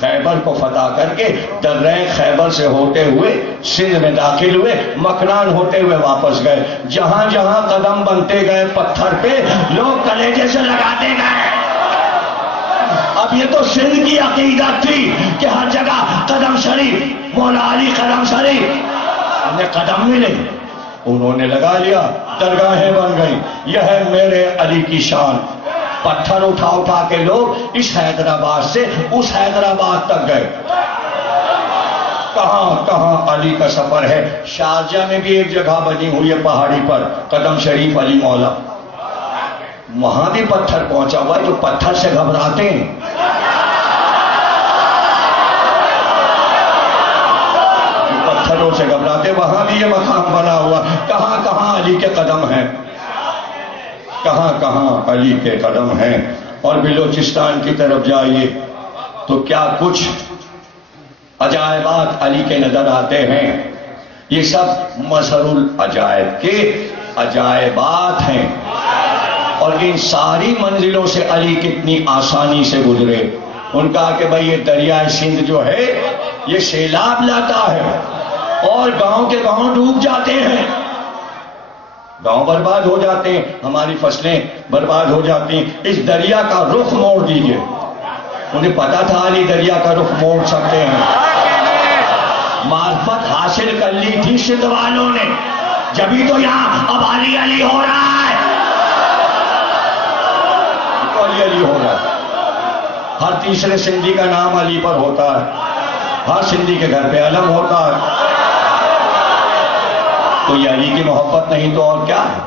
خیبر کو فتح کر کے درہ خیبر سے ہوتے ہوئے سندھ میں داخل ہوئے، مکنان ہوتے ہوئے واپس گئے. جہاں جہاں قدم بنتے گئے پتھر پہ لوگ کلیجے سے لگاتے گئے. اب اب یہ تو سندھ کی عقیدت تھی کہ ہر جگہ قدم شریف، مولا علی قدم شریف، انہیں قدم ملے، انہوں نے لگا لیا، درگاہیں بن گئی. یہ ہے میرے علی کی شان. پتھر اٹھا اٹھا کے لوگ اس حیدرآباد سے اس حیدرآباد تک گئے. کہاں کہاں علی کا سفر ہے. شارجہ میں بھی ایک جگہ بنی ہوئی ہے پہاڑی پر، قدم شریف علی مولا، وہاں بھی پتھر پہنچا ہوا ہے. جو پتھر سے گھبراتے ہیں، پتھروں سے گھبراتے، وہاں بھی یہ مقام بنا ہوا. کہاں کہاں علی کے قدم ہیں، کہاں کہاں علی کے قدم ہیں. اور بلوچستان کی طرف جائیے تو کیا کچھ عجائبات علی کے نظر آتے ہیں. یہ سب مظہر العجائب کے عجائبات ہیں. اور ان ساری منزلوں سے علی کتنی آسانی سے گزرے. ان کا کہ بھئی یہ دریائے سندھ جو ہے یہ سیلاب لاتا ہے اور گاؤں کے گاؤں ڈوب جاتے ہیں، گاؤں برباد ہو جاتے ہیں، ہماری فصلیں برباد ہو جاتی ہیں. اس دریا کا رخ موڑ دیجئے. انہیں پتا تھا علی دریا کا رخ موڑ سکتے ہیں. معرفت حاصل کر لی تھی سندھ والوں نے، جبھی تو یہاں اب علی علی ہو رہا ہے. علی علی ہو رہا ہے. ہر تیسرے سندھی کا نام علی پر ہوتا ہے، ہر سندھی کے گھر پہ علم ہوتا ہے. تو یہ علی کی محبت نہیں تو اور کیا ہے.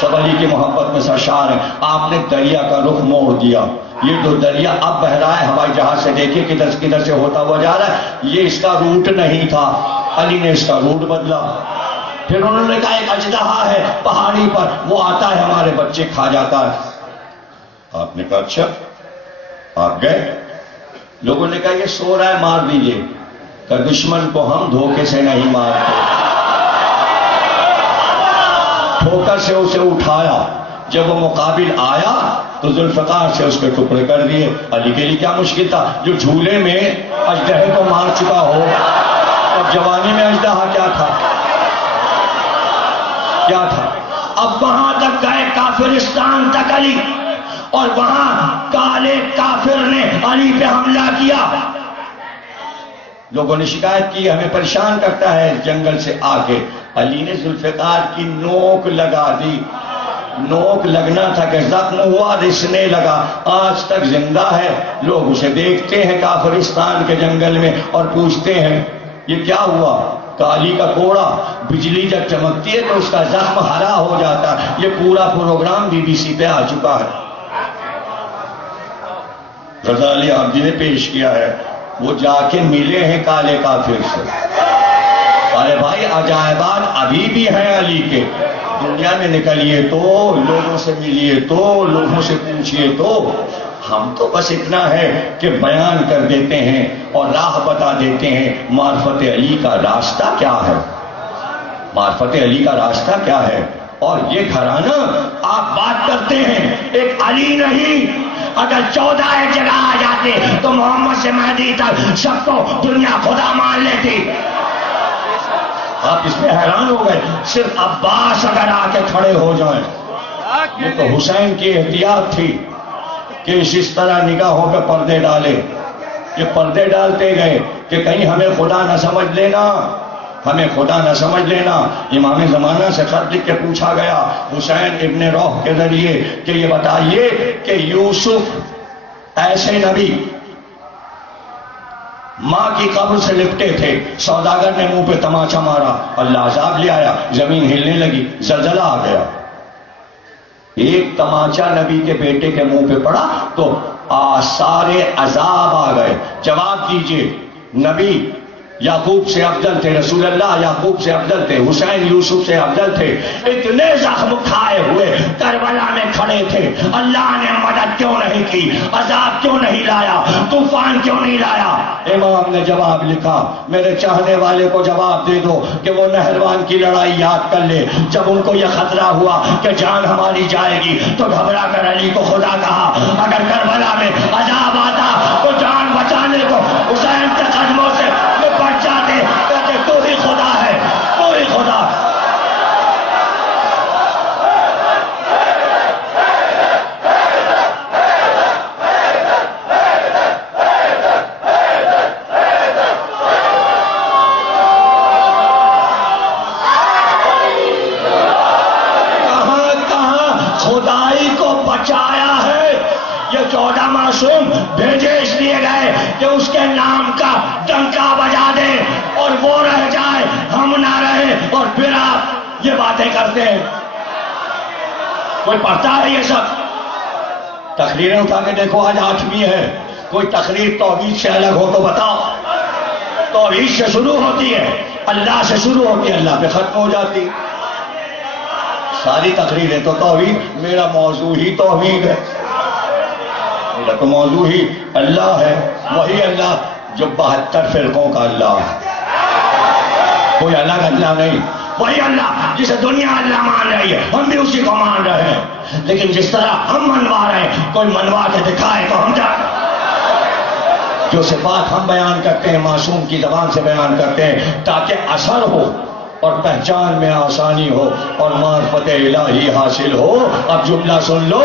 سب علی کی محبت میں سرشار ہیں. آپ نے دریا کا رخ موڑ دیا. یہ جو دریا اب بہ رہا ہے ہوائی جہاز سے دیکھیے کدھر کدھر سے ہوتا ہوا جا رہا ہے. یہ اس کا روٹ نہیں تھا، علی نے اس کا روٹ بدلا. پھر انہوں نے کہا ایک اژدہا ہے پہاڑی پر، وہ آتا ہے ہمارے بچے کھا جاتا ہے. آپ نے کہا اچھا. آپ گئے، لوگوں نے کہا یہ سو رہا ہے مار دیجئے. کہ دشمن کو ہم دھوکے سے نہیں مارتے. ٹھوکر سے اسے اٹھایا، جب وہ مقابل آیا تو ذوالفقار سے اس کے ٹکڑے کر دیے. علی کے لیے کیا مشکل تھا، جو جھولے میں اژدہے کو مار چکا ہو. اور جوانی میں اژدہا کیا تھا، کیا تھا. اب وہاں تک گئے کافرستان تک علی، اور وہاں کالے کافر نے علی پہ حملہ کیا. لوگوں نے شکایت کی ہمیں پریشان کرتا ہے جنگل سے آ کے. علی نے ذوالفقار کی نوک لگا دی. نوک لگنا تھا کہ زخم ہوا، رسنے لگا، آج تک زندہ ہے. لوگ اسے دیکھتے ہیں کافرستان کے جنگل میں اور پوچھتے ہیں یہ کیا ہوا. کالی کا کوڑا، بجلی جب چمکتی ہے تو اس کا زخم ہرا ہو جاتا. یہ پورا پروگرام BBC پہ آ چکا ہے. غزالی عابدی نے پیش کیا ہے. وہ جا کے ملے ہیں کالے کافر سے. ارے بھائی عجائبات ابھی بھی ہیں علی کے. دنیا میں نکلیے تو، لوگوں سے ملیے تو، لوگوں سے پوچھئے تو. ہم تو بس اتنا ہے کہ بیان کر دیتے ہیں اور راہ بتا دیتے ہیں. معرفت علی کا راستہ کیا ہے، معرفت علی کا راستہ کیا ہے. اور یہ گھرانہ آپ بات کرتے ہیں ایک علی نہیں. اگر 14 ایک جگہ آ جاتے تو محمد سے مہدی تک سب کو دنیا خدا مان لیتی. آپ اس پہ حیران ہو گئے. صرف عباس اگر آ کے کھڑے ہو جائیں. یہ تو حسین کی احتیاط تھی کہ اس طرح نگاہوں پہ پردے ڈالے. یہ پردے ڈالتے گئے کہ کہیں ہمیں خدا نہ سمجھ لینا، ہمیں خدا نہ سمجھ لینا. امام زمانہ سے خط لکھ کے پوچھا گیا حسین ابن روح کے ذریعے کہ یہ بتائیے کہ یوسف ایسے نبی ماں کی قبر سے لپٹے تھے، سوداگر نے منہ پہ تماچا مارا، اللہ عذاب لے آیا، زمین ہلنے لگی، زلزلہ آ گیا. ایک تماچا نبی کے بیٹے کے منہ پہ پڑا تو سارے عذاب آ گئے. جواب دیجئے، نبی یعقوب سے افضل تھے، رسول اللہ یعقوب سے افضل تھے، حسین یوسف سے افضل تھے. اتنے زخم کھائے ہوئے کربلا میں کھڑے تھے، اللہ نے مدد کیوں نہیں کی، عذاب کیوں نہیں لایا، طوفان کیوں نہیں لایا. امام نے جواب لکھا، میرے چاہنے والے کو جواب دے دو کہ وہ نہروان کی لڑائی یاد کر لے. جب ان کو یہ خطرہ ہوا کہ جان ہماری جائے گی تو گھبرا کر علی کو خدا کہا. اگر کربلا میں عذاب آتا تو جان بچانے کو حسین کے قدموں سے لپٹ جاتے، کہتے تو ہی خدا ہے، تو ہی خدا. بچہ آیا ہے، یہ 14 معصوم بھیجے اس لیے گئے کہ اس کے نام کا ڈنکا بجا دے اور وہ رہ جائے، ہم نہ رہے، اور پھر آپ یہ باتیں کرتے ہیں۔ کوئی پڑھتا ہے یہ سب؟ تقریریں اٹھا کے دیکھو، آج 8ویں ہے، کوئی تقریر توحید سے الگ ہو تو بتاؤ۔ توحید سے شروع ہوتی ہے، اللہ سے شروع ہوتی ہے، اللہ پہ ختم ہو جاتی۔ ساری تقریریں تو توحید، میرا موضوع ہی توحید ہے، میرا تو موضوع ہی اللہ ہے، وہی اللہ جو 72 فرقوں کا اللہ ہے، کوئی الگ اللہ نہیں، وہی اللہ جسے دنیا اللہ مان رہی ہے، ہم بھی اسی کو مان رہے ہیں، لیکن جس طرح ہم منوا رہے ہیں کوئی منوا کے دکھائے تو ہم جائیں۔ جو صفات ہم بیان کرتے ہیں معصوم کی زبان سے بیان کرتے ہیں تاکہ اثر ہو اور پہچان میں آسانی ہو اور معرفت الہی حاصل ہو۔ اب جملہ سن لو،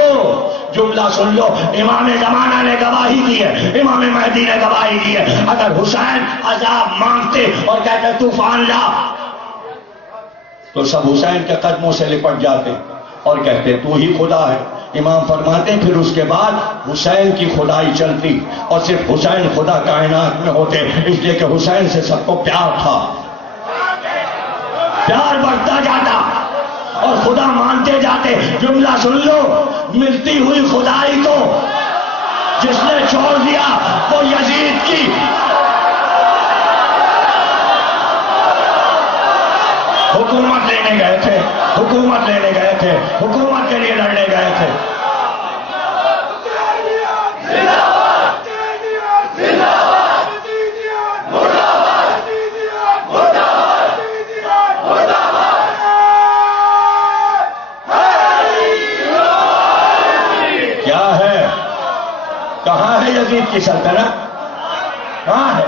جملہ سن لو، امام زمانہ نے گواہی دی ہے، امام مہدی نے گواہی دی ہے، اگر حسین عذاب مانگتے اور کہتے طوفان لا تو سب حسین کے قدموں سے لپٹ جاتے اور کہتے تو ہی خدا ہے۔ امام فرماتے پھر اس کے بعد حسین کی خدائی چلتی اور صرف حسین خدا کائنات میں ہوتے، اس لیے کہ حسین سے سب کو پیار تھا، پیار بڑھتا جاتا اور خدا مانتے جاتے۔ جملہ سن لو، ملتی ہوئی خدائی تو جس نے چھوڑ دیا وہ یزید کی حکومت لینے گئے تھے، حکومت لینے گئے تھے، حکومت کے لیے لڑنے گئے تھے۔ کیا ہے؟ کہاں ہے یزید کی سلطنت؟ کہاں ہے؟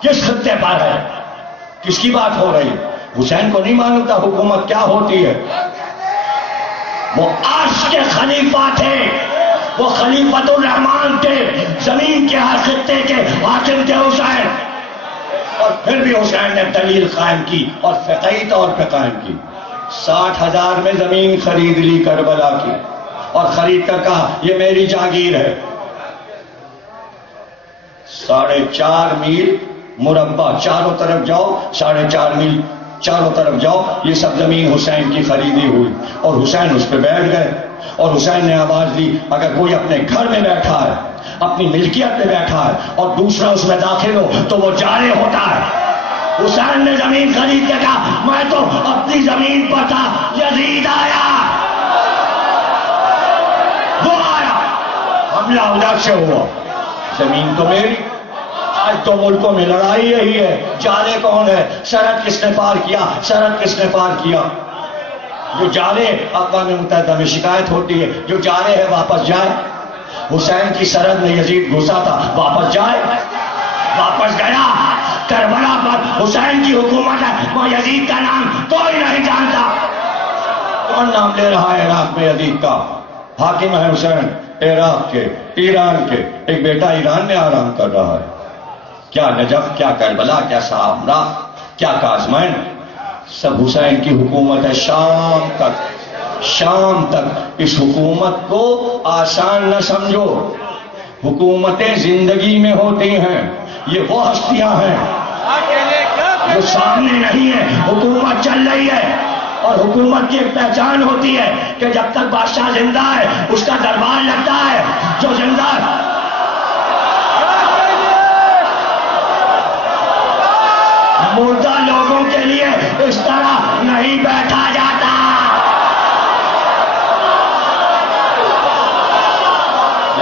کس خطے پر ہے؟ کس کی بات ہو رہی ہے؟ حسین کو نہیں معلوم تھا حکومت کیا ہوتی ہے؟ وہ عرش کے خلیفہ تھے، وہ خلیفۃ الرحمان تھے، زمین کے ہر خطے کے حاکم تھے حسین، اور پھر بھی حسین نے دلیل قائم کی اور فقہی طور پہ قائم کی۔ 60,000 میں زمین خرید لی کربلا کی اور خرید کر کہا یہ میری جاگیر ہے۔ 4.5 میل مربع چاروں طرف جاؤ، 4.5 میل چاروں طرف جاؤ، یہ سب زمین حسین کی خریدی ہوئی، اور حسین اس پہ بیٹھ گئے اور حسین نے آواز دی اگر کوئی اپنے گھر میں بیٹھا ہے، اپنی ملکیت میں بیٹھا ہے اور دوسرا اس میں داخل ہو تو وہ جارے ہوتا ہے۔ حسین نے زمین خرید کے کہا میں تو اپنی زمین پر تھا، یزید آیا، وہ آیا، حملہ ادھر سے ہوا، زمین تو میری۔ آج تو ملکوں میں لڑائی یہی ہے، جارے کون ہے، سرحد کس نے پار کیا، سرحد کس نے پار کیا۔ جو جارے اقوام متحدہ میں شکایت ہوتی ہے، جو جارے ہے واپس جائے۔ حسین کی سرحد میں یزید گھسا تھا، واپس جائے، واپس گیا۔ کربلا پر حسین کی حکومت ہے، وہ یزید کا نام کوئی نہیں جانتا۔ کون نام لے رہا ہے عراق میں یزید کا؟ حاکم ہے حسین عراق کے، ایران کے، ایک بیٹا ایران میں آرام کر رہا ہے۔ کیا نجف، کیا کربلا، کیا سامرا، کیا کاظمین، سب حسین کی حکومت ہے شام تک، شام تک۔ اس حکومت کو آسان نہ سمجھو، حکومتیں زندگی میں ہوتی ہیں، یہ وہ ہستیاں ہیں جو سامنے نہیں ہے، حکومت چل رہی ہے، اور حکومت کی ایک پہچان ہوتی ہے کہ جب تک بادشاہ زندہ ہے اس کا دربار لگتا ہے، جو زندہ ہے مردہ لوگوں کے لیے اس طرح نہیں بیٹھا جاتا۔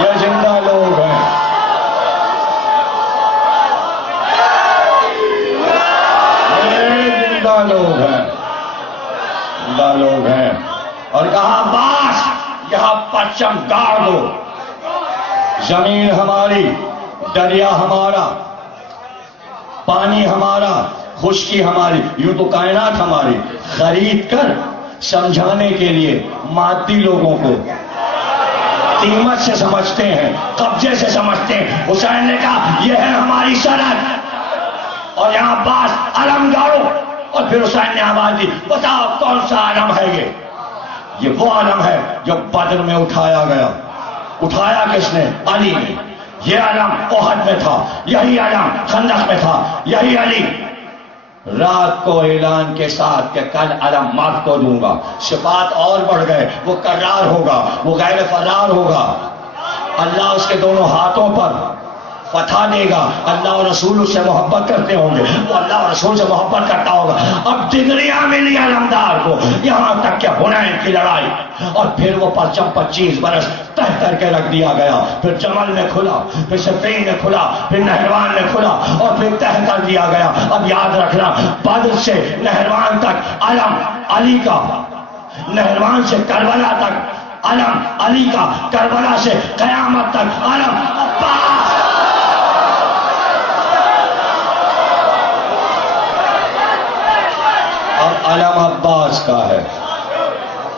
یہ زندہ لوگ ہیں، یہ زندہ لوگ ہیں، زندہ لوگ ہیں۔ اور کہا باس یہاں پرچم گاڑ دو، زمین ہماری، دریا ہمارا، پانی ہمارا، خشکی ہماری، یوں تو کائنات ہماری، خرید کر سمجھانے کے لیے مادی لوگوں کو قیمت سے سمجھتے ہیں، قبضے سے سمجھتے ہیں۔ حسین نے کہا یہ ہے ہماری سرحد اور یہاں باس علم گاڑو، اور پھر حسین نے آواز دی بتاؤ کون سا علم ہے یہ؟ یہ وہ علم ہے جو بدر میں اٹھایا گیا. اٹھایا کس نے؟ علی نے. یہ علم احد میں تھا, یہی علم خندق میں تھا, یہی علی رات کو اعلان کے ساتھ کہ کل علم مرد کو دوں گا. صفات اور بڑھ گئے, وہ کرار ہوگا, وہ غیر فرار ہوگا. اللہ اس کے دونوں ہاتھوں پر فتح دے گا. اللہ اور رسول اس سے محبت کرتے ہوں گے, وہ اللہ اور رسول سے محبت کرتا ہوگا. اب ڈگریاں ملی علمدار کو, یہاں تک کہ حنین کی لڑائی, اور پھر وہ پرچم 25 برس تہ کر کے رکھ دیا گیا. پھر جمل میں کھلا, پھر صفین میں کھلا, پھر نہروان میں کھلا, اور پھر تہ کر دیا گیا. اب یاد رکھنا, بدر سے نہروان تک علم علی کا, نہروان سے کربلا تک علم علی کا, کربلا سے قیامت تک علم عباس. اب علم عباس کا ہے.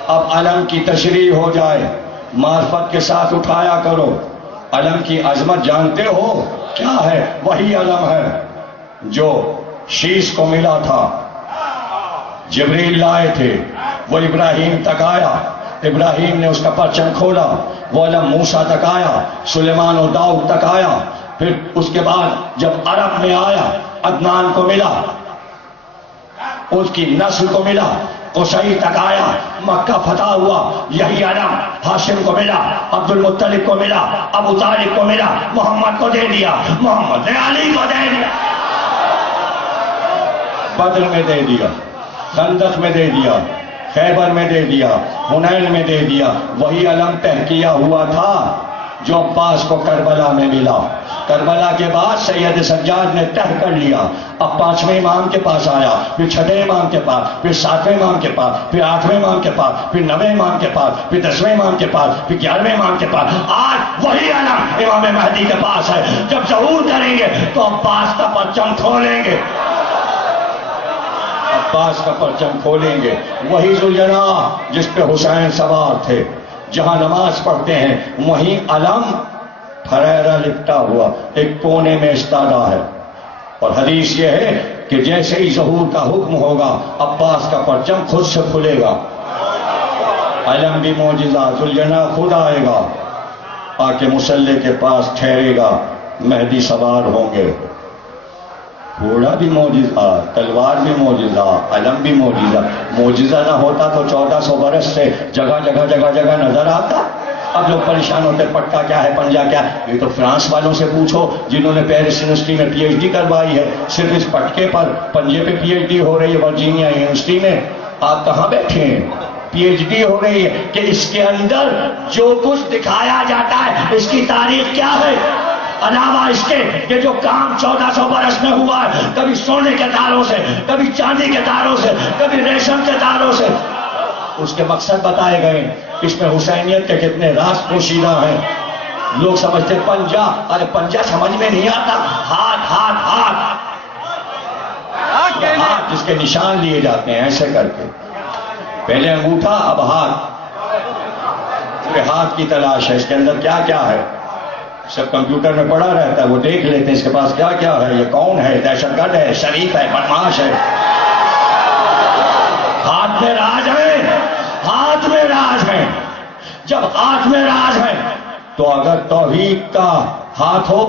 اب علم کی تشریح ہو جائے, معرفت کے ساتھ اٹھایا کرو. علم کی عظمت جانتے ہو کیا ہے؟ وہی علم ہے جو شیش کو ملا تھا, جبریل لائے تھے, وہ ابراہیم تک آیا, ابراہیم نے اس کا پرچم کھولا. وہ علم موسیٰ تک آیا, سلیمان و داؤد تک آیا. پھر اس کے بعد جب عرب میں آیا, عدنان کو ملا, اس کی نسل کو ملا, قصی تک آیا, مکہ فتح ہوا, یہی علم ہاشم کو ملا, عبد المطلب کو ملا, ابو طالب کو ملا, محمد کو دے دیا, محمد نے علی کو دے دیا, بدر میں دے دیا, خندق میں دے دیا, خیبر میں دے دیا, حنین میں دے دیا. وہی علم تحقیہ ہوا تھا جو عباس کو کربلا میں ملا. کربلا کے بعد سید سجاد نے تہ کر لیا. اب 5ویں امام کے پاس آیا, پھر 6ویں امام کے پاس, پھر 7ویں امام کے پاس, پھر 8ویں امام کے پاس, پھر 9ویں امام کے پاس, پھر 10ویں امام کے پاس, پھر 11ویں امام کے پاس. آج وہی علم امام مہدی کے پاس ہے. جب ظہور کریں گے تو عباس کا پرچم کھولیں گے, عباس کا پرچم کھولیں گے. وہی ذوالجناح جس پہ حسین سوار تھے, جہاں نماز پڑھتے ہیں وہیں علم پھریرا لپٹا ہوا ایک کونے میں استادہ ہے. اور حدیث یہ ہے کہ جیسے ہی ظہور کا حکم ہوگا عباس کا پرچم خود سے کھلے گا. علم بھی معجزہ, ذوالجناح خود آئے گا, آ کے مصلی کے پاس ٹھہرے گا, مہدی سوار ہوں گے. گھوڑا بھی معجزہ, تلوار بھی معجزہ, علم بھی معجزہ. معجزہ نہ ہوتا تو 1400 برس سے جگہ جگہ جگہ جگہ نظر آتا. اب لوگ پریشان ہوتے, پٹکا کیا ہے, پنجہ کیا ہے. یہ تو فرانس والوں سے پوچھو جنہوں نے پیرس یونیورسٹی میں پی ایچ ڈی کروائی ہے. صرف اس پٹکے پر, پنجے پہ پی ایچ ڈی ہو رہی ہے ورجینیا یونیورسٹی میں. آپ کہاں بیٹھے ہیں؟ پی ایچ ڈی ہو رہی ہے کہ اس کے اندر جو کچھ دکھایا جاتا ہے اس کی تاریخ کیا ہے, علاوہ اس کے کہ جو کام 1400 برس میں ہوا ہے, کبھی سونے کے تاروں سے, کبھی چاندی کے تاروں سے, کبھی ریشم کے تاروں سے. اس کے مقصد بتائے گئے. اس میں حسینیت کے کتنے راز پوشیدہ ہیں. لوگ سمجھتے پنجہ, ارے پنجہ سمجھ میں نہیں آتا. ہاتھ ہاتھ ہاتھ ہاتھ جس کے نشان لیے جاتے ہیں ایسے کر کے, پہلے انگوٹھا اب ہاتھ. ہاتھ کی تلاش ہے, اس کے اندر کیا کیا ہے سب کمپیوٹر میں پڑا رہتا ہے, وہ دیکھ لیتے ہیں اس کے پاس کیا کیا ہے, یہ کون ہے, دہشت گرد ہے, شریف ہے, بدماش ہے. ہاتھ میں راز ہے, ہاتھ میں راز ہے. جب ہاتھ میں راز ہے تو اگر توحید کا ہاتھ ہو,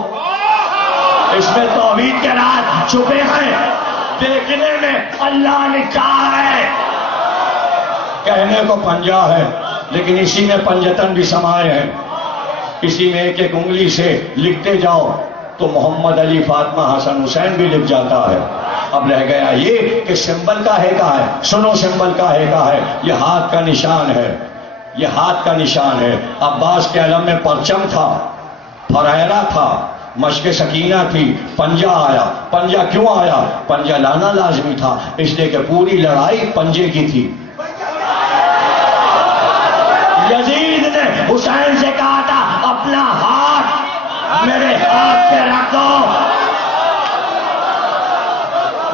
اس میں توحید کے راز چھپے ہیں, دیکھنے میں اللہ لکھا ہے. کہنے کو پنجہ ہے لیکن اسی میں پنجتن بھی سمائے ہیں. اسی میں ایک ایک انگلی سے لکھتے جاؤ تو محمد علی فاطمہ حسن حسین بھی لکھ جاتا ہے. اب رہ گیا یہ کہ سمبل کا ہے کا ہے. سنو سمبل کا ہے کا ہے, یہ ہاتھ کا نشان ہے, یہ ہاتھ کا نشان ہے. عباس کے علم میں پرچم تھا, پھریرا تھا, مشق سکینہ تھی, پنجہ آیا. پنجہ کیوں آیا؟ پنجہ لانا لازمی تھا, اس لیے کہ پوری لڑائی پنجے کی تھی. یزید نے حسین سے کہا تھا اپنا ہاتھ میرے ہاتھ پہ رکھ دو.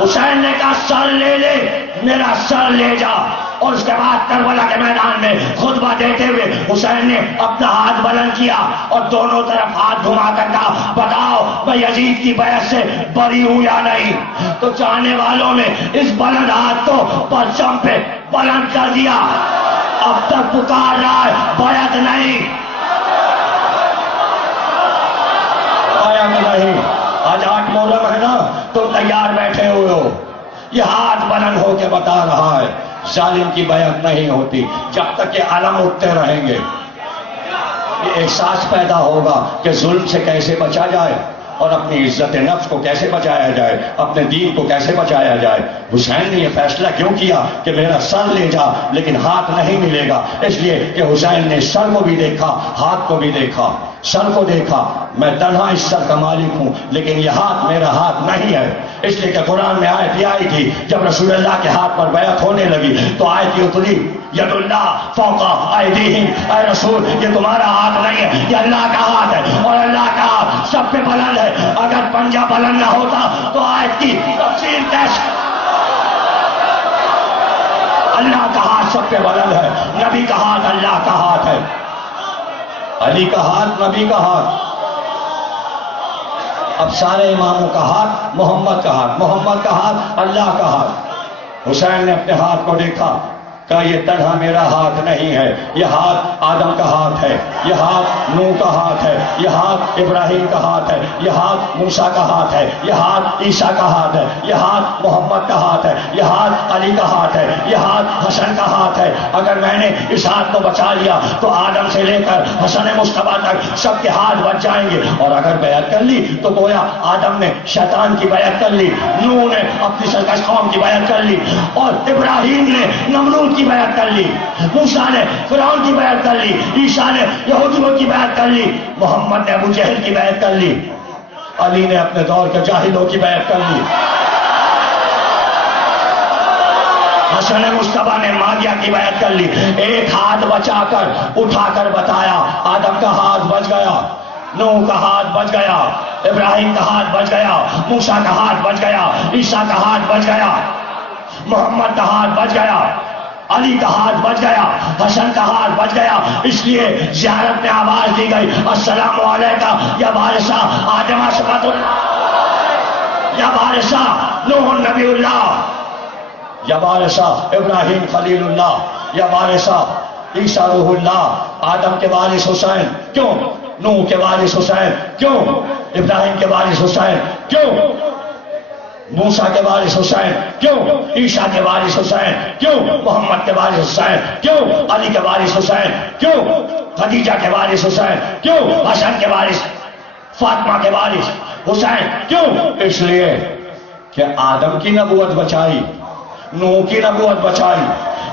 حسین نے کہا سر لے لے, میرا سر لے جا. اور اس کے بعد کربلا کے میدان میں خطبہ دیتے ہوئے حسین نے اپنا ہاتھ بلند کیا اور دونوں طرف ہاتھ گھما کر کہا بتاؤ میں یزید کی بیعت سے بری ہوں یا نہیں. تو چاہنے والوں نے اس بلند ہاتھ کو پرچم پہ بلند کر دیا. اب تک پکار رہا ہے بیعت نہیں، بیعت نہیں۔ آج 8 محرم ہے نا، تم تیار بیٹھے ہوئے ہو، یہ ہاتھ بلند ہو کے بتا رہا ہے ظالم کی بیعت نہیں ہوتی جب تک یہ علم اٹھتے رہیں گے۔ یہ احساس پیدا ہوگا کہ ظلم سے کیسے بچا جائے اور اپنی عزت نفس کو کیسے بچایا جائے، اپنے دین کو کیسے بچایا جائے۔ حسین نے یہ فیصلہ کیوں کیا کہ میرا سر لے جا لیکن ہاتھ نہیں ملے گا؟ اس لیے کہ حسین نے سر کو بھی دیکھا، ہاتھ کو بھی دیکھا۔ سر کو دیکھا، میں تنہا اس سر کا مالک ہوں، لیکن یہ ہاتھ میرا ہاتھ نہیں ہے۔ اس لیے کہ قرآن میں آیت یہ آئی تھی، جب رسول اللہ کے ہاتھ پر بیعت ہونے لگی تو آیت یہ اتری، ید اللہ فوق ایدیہم، اے رسول یہ تمہارا ہاتھ نہیں ہے، یہ اللہ کا ہاتھ ہے، اور اللہ کا ہاتھ سب پہ بلند ہے۔ اگر پنجہ بلند نہ ہوتا تو آیت کی تفسیر کیسے؟ اللہ کا ہاتھ سب پہ بلند ہے، نبی کا ہاتھ اللہ کا ہاتھ ہے، علی کا ہاتھ نبی کا ہاتھ، اب سارے اماموں کا ہاتھ محمد کا ہاتھ، محمد کا ہاتھ اللہ کا ہاتھ۔ حسین نے اپنے ہاتھ کو دیکھا، کہا یہ تنہا میرا ہاتھ نہیں ہے، یہ ہاتھ آدم کا ہاتھ ہے، یہ ہاتھ نوح کا ہاتھ ہے، یہ ہاتھ ابراہیم کا ہاتھ ہے، یہ ہاتھ موسیٰ کا ہاتھ ہے، یہ ہاتھ عیسیٰ کا ہاتھ ہے، یہ ہاتھ محمد کا ہاتھ ہے، یہ ہاتھ علی کا ہاتھ ہے، یہ ہاتھ حسن کا ہاتھ ہے۔ اگر میں نے اس ہاتھ کو بچا لیا تو آدم سے لے کر حسن مصطفیٰ تک سب کے ہاتھ بچ جائیں گے، اور اگر بیعت کر لی تو گویا آدم نے شیطان کی بیعت کر لی، نوح نے اپنی سرکش قوم کی بیعت کر لی، اور ابراہیم نے نمرود کی بیعت کر لی، موسیٰ نے فرعون کی بیعت کر لی، عیسیٰ نے یہودیوں کی بیعت کر لی، محمد نے ابو جہل کی بیعت کر لی، علی نے اپنے دور کے جاہلوں کی بیعت کر لی، حسن مصطفیٰ نے ماغیہ کی بیعت کر لی۔ ایک ہاتھ بچا کر اٹھا کر بتایا، آدم کا ہاتھ بچ گیا، نوح کا ہاتھ بچ گیا، ابراہیم کا ہاتھ بچ گیا، موسیٰ کا ہاتھ بچ گیا، عیسیٰ کا ہاتھ بچ گیا، محمد کا ہاتھ بچ گیا، علی کا ہاتھ بچ گیا، حسن کا ہاتھ بچ گیا۔ اس لیے زیارت میں آواز دی گئی، السلام علیکہ یا وارثہ آدم صفوت اللہ، یا وارثہ نوح نبی اللہ، یا وارثہ ابراہیم خلیل اللہ، یا وارثہ عیسیٰ روح اللہ۔ آدم کے وارث حسین کیوں؟ نوح کے وارث حسین کیوں؟ ابراہیم کے وارث حسین کیوں؟ موسیٰ کے وارث حسین کیوں؟ عیسیٰ کے وارث حسین کیوں؟ محمد کے وارث حسین کیوں؟ علی کے وارث حسین کیوں؟ خدیجہ کے وارث حسین کیوں؟ حسن کے وارث، فاطمہ کے وارث حسین کیوں؟ اس لیے کہ آدم کی نبوت بچائی، نوح کی نبوت بچائی،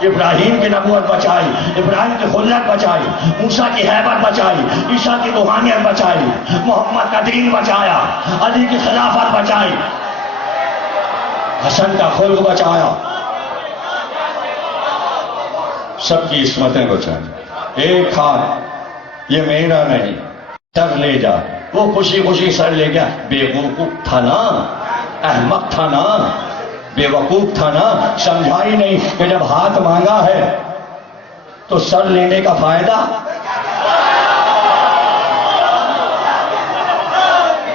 ابراہیم کی نبوت بچائی، ابراہیم کی خلت بچائی، موسیٰ کی ہیبت بچائی، عیسیٰ کی روحانیت بچائی، محمد کا دین بچایا، علی کی خلافت بچائی، حسن کا خلق بچایا، سب کی عصمتیں بچائیں۔ ایک ہاتھ یہ میرا نہیں، سر لے جا، وہ خوشی خوشی سر لے گیا، بیوقوف تھا نا، احمق تھا نا، بے وقوف تھا نا، سمجھا ہی نہیں کہ جب ہاتھ مانگا ہے تو سر لینے کا فائدہ۔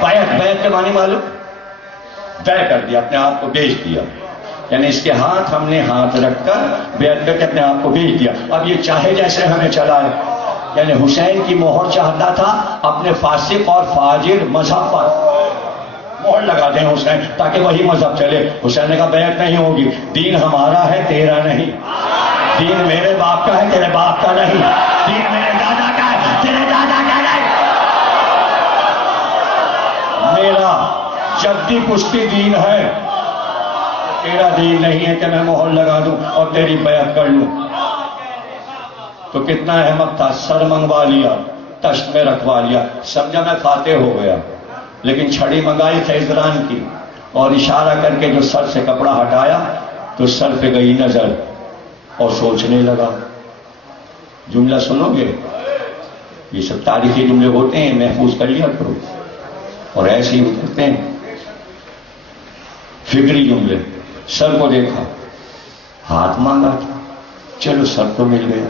بیعت کے معنی معلوم؟ طے کر دیا، اپنے آپ کو بیچ دیا، یعنی اس کے ہاتھ ہم نے ہاتھ رکھ کر بیعت کر کے اپنے آپ کو بیچ دیا۔ اب یہ چاہے جیسے ہمیں چلائے، یعنی حسین کی مہر چاہتا تھا اپنے فاسق اور فاجر مذہب پر مہر لگا دیں حسین، تاکہ وہی مذہب چلے۔ حسین نے کہا بیعت نہیں ہوگی، دین ہمارا ہے تیرا نہیں، دین میرے باپ کا ہے تیرے باپ کا نہیں، دین میرے دادا کا ہے تیرے دادا کا نہیں، میرا جدی پشتی دین ہے، تیرا دین نہیں ہے کہ میں مہر لگا دوں اور تیری بیعت کر لوں۔ تو کتنا احمد تھا، سر منگوا لیا، تشت میں رکھوا لیا، سمجھا میں فاتح ہو گیا، لیکن چھڑی منگائی خیزران کی اور اشارہ کر کے جو سر سے کپڑا ہٹایا تو سر پہ گئی نظر اور سوچنے لگا۔ جملہ سنو گے، یہ سب تاریخی جملے ہوتے ہیں، محفوظ کر لیا کرو، اور ایسے ہی اترتے ہیں فکری جملے۔ سر کو دیکھا، ہاتھ مانگا تھا، چلو سر تو مل گیا،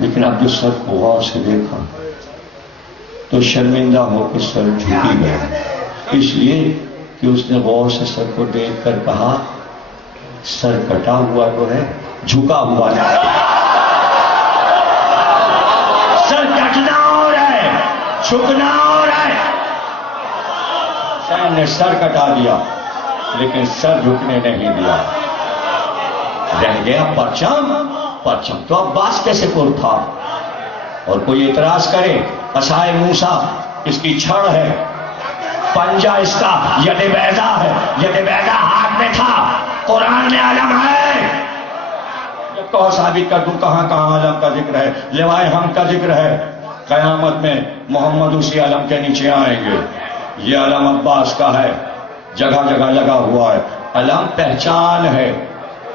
لیکن اب جو سر کو غور سے دیکھا تو شرمندہ ہو کے سر جھکی گیا، اس لیے کہ اس نے غور سے سر کو دیکھ کر کہا سر کٹا ہوا تو ہے، جھکا ہوا نہیں۔ جھکنا اور ہے. حسین نے سر کٹا دیا لیکن سر جھکنے نہیں دیا. رہ گیا پرچم. پرچم تو عباس کے سپر تھا. اور کوئی اعتراض کرے عصائے موسیٰ اس کی چھڑ ہے، پنجہ اس کا ید بیضا ہے. ید بیضا ہاتھ میں تھا. قرآن میں علم ہے. جب کہو ثابت کر دوں کہاں کہاں علم کا ذکر ہے. لوائے ہم کا ذکر ہے. قیامت میں محمد اسی علم کے نیچے آئیں گے. یہ علم عباس کا ہے، جگہ جگہ لگا ہوا ہے. علم پہچان ہے.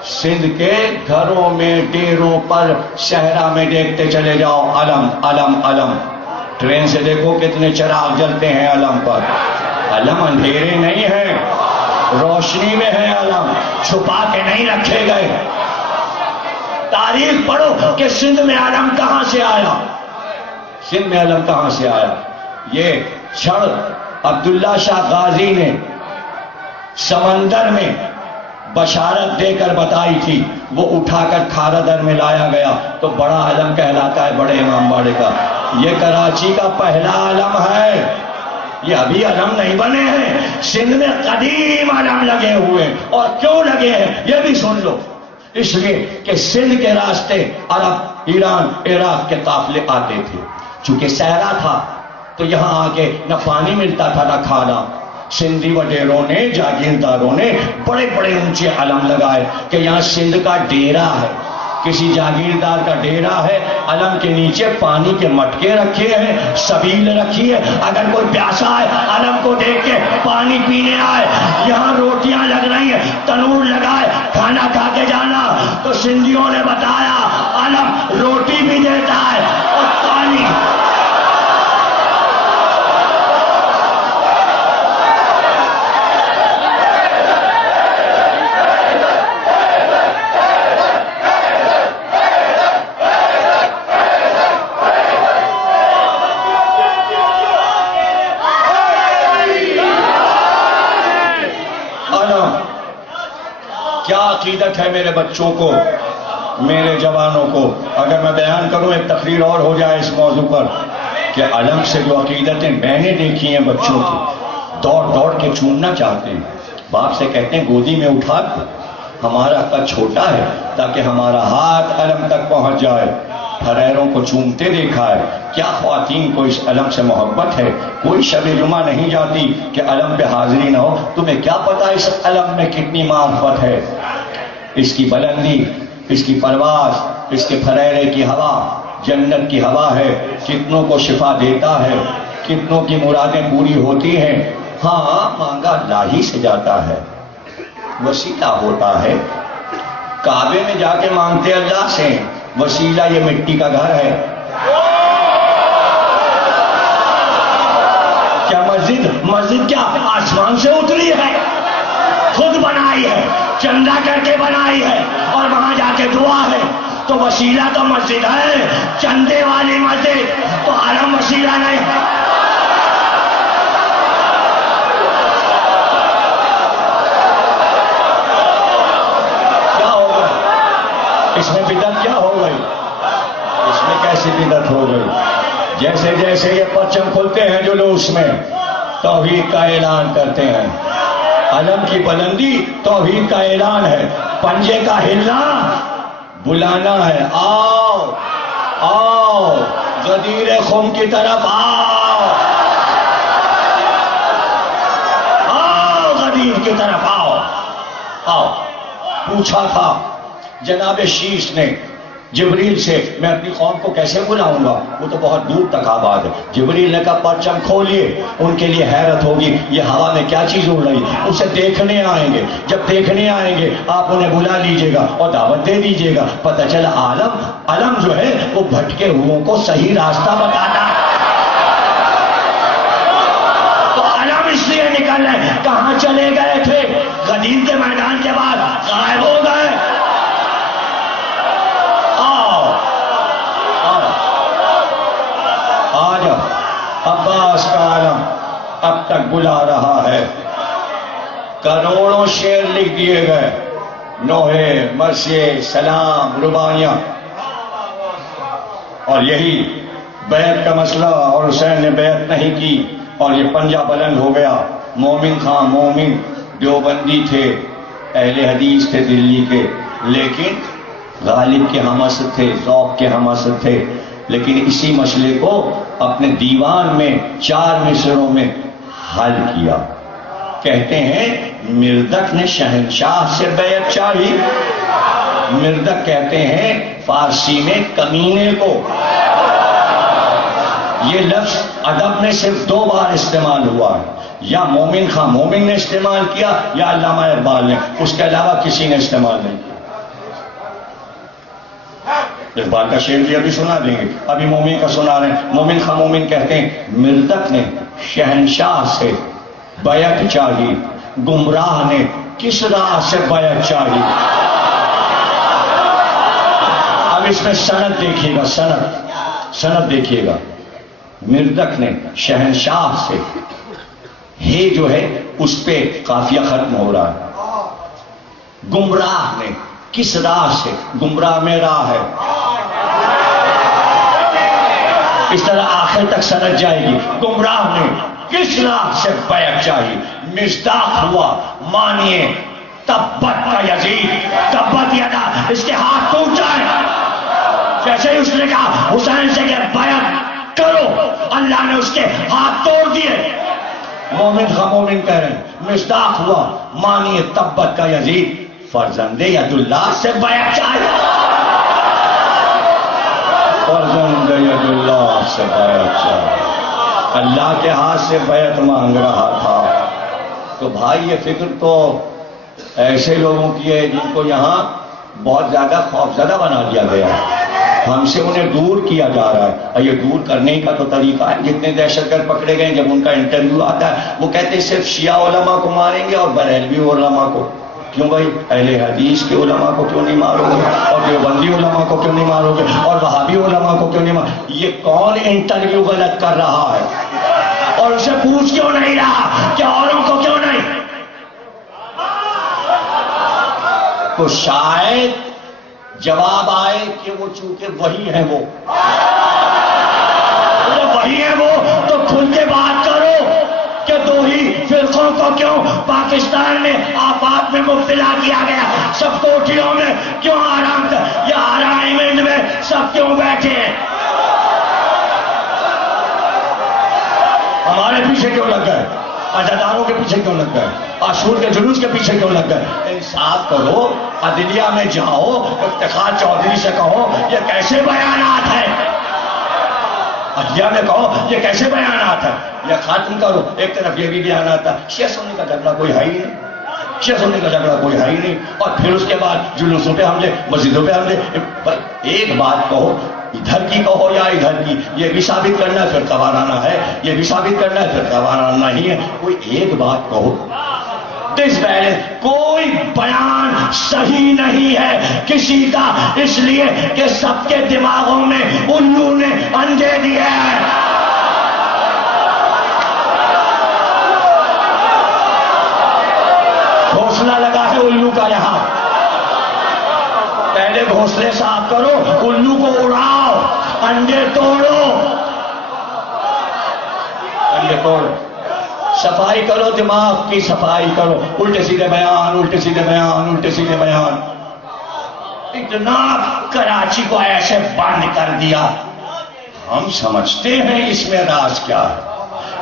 سندھ کے گھروں میں، ڈیروں پر، صحرا میں دیکھتے چلے جاؤ علم علم علم. ٹرین سے دیکھو کتنے چراغ جلتے ہیں علم پر. علم اندھیرے نہیں ہیں، روشنی میں ہے. علم چھپا کے نہیں رکھے گئے. تاریخ پڑھو کہ سندھ میں علم کہاں سے آیا. سندھ میں علم کہاں سے آیا. یہ چھڑ عبداللہ شاہ غازی نے سمندر میں بشارت دے کر بتائی تھی. وہ اٹھا کر کھارا در میں لایا گیا تو بڑا علم کہلاتا ہے بڑے امام باڑے کا. یہ کراچی کا پہلا علم ہے. یہ ابھی علم نہیں بنے ہیں. سندھ میں قدیم علم لگے ہوئے. اور کیوں لگے ہیں یہ بھی سن لو. اس لیے کہ سندھ کے راستے عرب، ایران، عراق کے قافلے آتے تھے. چونکہ صحرا تھا تو یہاں آ کے نہ پانی ملتا تھا نہ کھانا. سندھی وڈیروں نے، جاگیرداروں نے بڑے بڑے اونچے علم لگائے کہ یہاں سندھ کا ڈیرا ہے. کسی جاگیردار کا ڈیرا ہے. علم کے نیچے پانی کے مٹکے رکھے ہیں، سبیل رکھی ہے. اگر کوئی پیاسا ہے علم کو دیکھ کے پانی پینے آئے. یہاں روٹیاں لگ رہی ہیں، تنور لگائے، کھانا کھا کے جانا. تو سندھیوں نے بتایا علم روٹی بھی دیتا ہے اور پانی. کیا عقیدت ہے میرے بچوں کو، میرے جوانوں کو. اگر میں بیان کروں ایک تقریر اور ہو جائے اس موضوع پر کہ علم سے جو عقیدتیں میں نے دیکھی ہیں بچوں کی، دوڑ دوڑ کے چومنا چاہتے ہیں. باپ سے کہتے ہیں گودی میں اٹھا دو، ہمارا قد چھوٹا ہے تاکہ ہمارا ہاتھ علم تک پہنچ جائے. پھریروں کو چومتے دیکھا ہے. کیا خواتین کو اس علم سے محبت ہے. کوئی شب جمعہ نہیں جاتی کہ علم پہ حاضری نہ ہو. تمہیں کیا پتا اس علم میں کتنی معرفت ہے. اس کی بلندی، اس کی پرواز، اس کے پھریرے کی ہوا جنت کی ہوا ہے. کتنوں کو شفا دیتا ہے، کتنوں کی مرادیں پوری ہوتی ہیں. ہاں مانگا اللہ ہی سے جاتا ہے، وسیلہ ہوتا ہے. کعبے میں جا کے مانگتے اللہ سے، وسیلہ یہ مٹی کا گھر ہے. کیا مسجد کیا آسمان سے اتری ہے؟ خود بنائی ہے، چندہ کر کے بنائی ہے اور وہاں جا کے دعا ہے. تو وسیلہ تو مسجد ہے. چندے والی مسجد تو علم وسیلہ نہیں ہے. کیا ہوگا اس میں بدعت؟ کیا ہو گئی اس میں؟ کیسی بدعت ہو گئی؟ جیسے جیسے یہ پرچم کھلتے ہیں جلوس میں توحید کا اعلان کرتے ہیں. علم کی بلندی توحید کا اعلان ہے. پنجے کا ہلنا بلانا ہے. آؤ آؤ غدیر خم کی طرف آؤ، آؤ غدیر کی طرف آؤ. آؤ. پوچھا تھا جناب شیش نے جبریل سے، میں اپنی قوم کو کیسے بلاؤں گا، وہ تو بہت دور تک آباد ہے. جبریل نے کہا پرچم کھولیے. ان کے لیے حیرت ہوگی یہ ہوا میں کیا چیز اڑ رہی. اسے دیکھنے آئیں گے. جب دیکھنے آئیں گے آپ انہیں بلا لیجئے گا اور دعوت دے دیجئے گا. پتہ چلا علم جو ہے وہ بھٹکے ہوئوں کو صحیح راستہ بتاتا ہے. تو علم اس لیے نکل رہے. کہاں چلے گئے تھے؟ غدیر کے میدان کے بعد غائب ہو گئے. آج عباس کا علم اب تک بلا رہا ہے. کروڑوں شعر لکھ دیے گئے، نوحے، مرثیے، سلام، رباعیاں. اور یہی بیعت کا مسئلہ اور حسین نے بیعت نہیں کی اور یہ پنجہ بلند ہو گیا. مومن خان مومن دیوبندی تھے, اہل حدیث تھے دلی کے, لیکن غالب کے ہم اسد تھے, ذوق کے ہم اسد تھے, لیکن اسی مسئلے کو اپنے دیوان میں 4 مصروں میں حل کیا. کہتے ہیں مردک نے شہنشاہ سے بیعت چاہی. مردک کہتے ہیں فارسی میں کمینے کو. یہ لفظ ادب میں صرف 2 بار استعمال ہوا ہے, یا مومن خان مومن نے استعمال کیا یا علامہ اقبال نے, اس کے علاوہ کسی نے استعمال نہیں کیا. اقبال کا شعر بھی ابھی سنا دیں گے, ابھی مومن کا سنا رہے ہیں. مومن خان مومن کہتے ہیں مردک نے شہنشاہ سے بیعت چاہی, گمراہ نے کس راہ سے بیعت چاہی. اب اس میں سند دیکھیے گا, سند دیکھیے گا. مردک نے شہنشاہ سے, ہے جو ہے اس پہ قافیہ ختم ہو رہا ہے. گمراہ نے کس راہ سے, گمراہ میں راہ ہے, اس طرح آخر تک سند جائے گی. گمراہ نے کس راہ سے بیعت چاہی. مصداق ہوا مانیے تبت کا یزید, تبت یدا, اس کے ہاتھ ٹوٹ جائے. جیسے ہی اس نے کہا حسین سے کہ بیعت کرو, اللہ نے اس کے ہاتھ توڑ دیے. مومن خان مومن کہہ رہے ہیں مصداق ہوا مانیے تبت کا یزید, فرزند ید اللہ سے بیعت چاہی. فرزند ید اللہ سے بیعت چاہی, اللہ کے ہاتھ سے بیعت مانگ رہا تھا. تو بھائی یہ فکر تو ایسے لوگوں کی ہے جن کو یہاں بہت زیادہ خوفزدہ بنا دیا گیا ہے. ہم سے انہیں دور کیا جا رہا ہے, اور یہ دور کرنے کا تو طریقہ ہے. جتنے دہشت گرد پکڑے گئے, جب ان کا انٹرویو آتا ہے وہ کہتے ہیں صرف شیعہ علماء کو ماریں گے اور بریلوی علماء کو. کیوں بھائی, اہل حدیث کے علماء کو کیوں نہیں مارو گے, اور دیوبندی علماء کو کیوں نہیں مارو گے, اور وہابی علماء کو کیوں نہیں مارو. یہ کون انٹرویو غلط کر رہا ہے, اور اسے پوچھ کیوں نہیں رہا کہ اوروں کو کیوں نہیں. تو شاید جواب آئے کہ وہ چونکہ وہی ہیں, وہ وہی ہیں, وہ تو کھل کے بات کرو کہ 2 ہی فرقوں کو کیوں پاکستان میں آفات میں مبتلا کیا گیا. سب کوٹھیوں میں کیوں آرام تھا, یہ آرائمنٹ میں سب کیوں بیٹھے ہیں. ہمارے پیچھے کیوں لگ گئے, عزاداروں کے پیچھے کیوں لگ گئے, عاشور کے جلوس کے پیچھے کیوں لگ گئے. انصاف کرو, عدلیہ میں جاؤ, افتخار چودھری سے کہو یہ کیسے بیانات ہیں. عدلیہ میں کہو یہ کیسے بیانات ہیں. یہ ختم کرو. ایک طرف یہ بھی بیانات تھا, شیعہ سنی کا جھگڑا کوئی ہے ہی نہیں, شیعہ سنی کا جھگڑا کوئی ہے ہی نہیں. اور پھر اس کے بعد جلوسوں پہ حملے, مسجدوں پہ حملے. ایک بات کہو, ادھر کی کہو یا ادھر کی, یہ بھی ثابت کرنا ہے فرقہ وارانہ ہے, یہ بھی ثابت کرنا ہے فرقہ وارانہ نہیں ہے. کوئی ایک بات کہو. کوئی بیان صحیح نہیں ہے کسی کا, اس لیے کہ سب کے دماغوں میں الو نے انڈے دیے ہیں. گھونسلہ لگا ہے الو کا یہاں. پہلے گھونسلے صاف کرو, الو کو اڑاؤ, انڈے توڑو, انڈے توڑو, صفائی کرو, دماغ کی صفائی کرو. الٹے سیدھے بیان, الٹے سیدھے بیان, الٹے سیدھے بیان. اتنا کراچی کو ایسے بند کر دیا. ہم سمجھتے ہیں اس میں راز کیا ہے.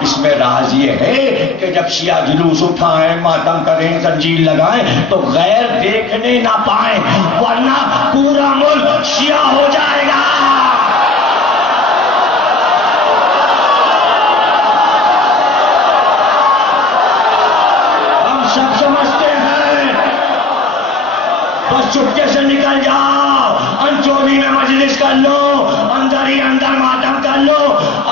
اس میں راز یہ ہے کہ جب شیعہ جلوس اٹھائیں, ماتم کریں, زنجیر لگائیں تو غیر دیکھنے نہ پائیں, ورنہ پورا ملک شیعہ ہو جائے گا. سب سمجھتے ہیں, بس چپکے سے نکل جاؤ, انچولی میں مجلس کر لو, اندر ہی اندر ماتم کر لو.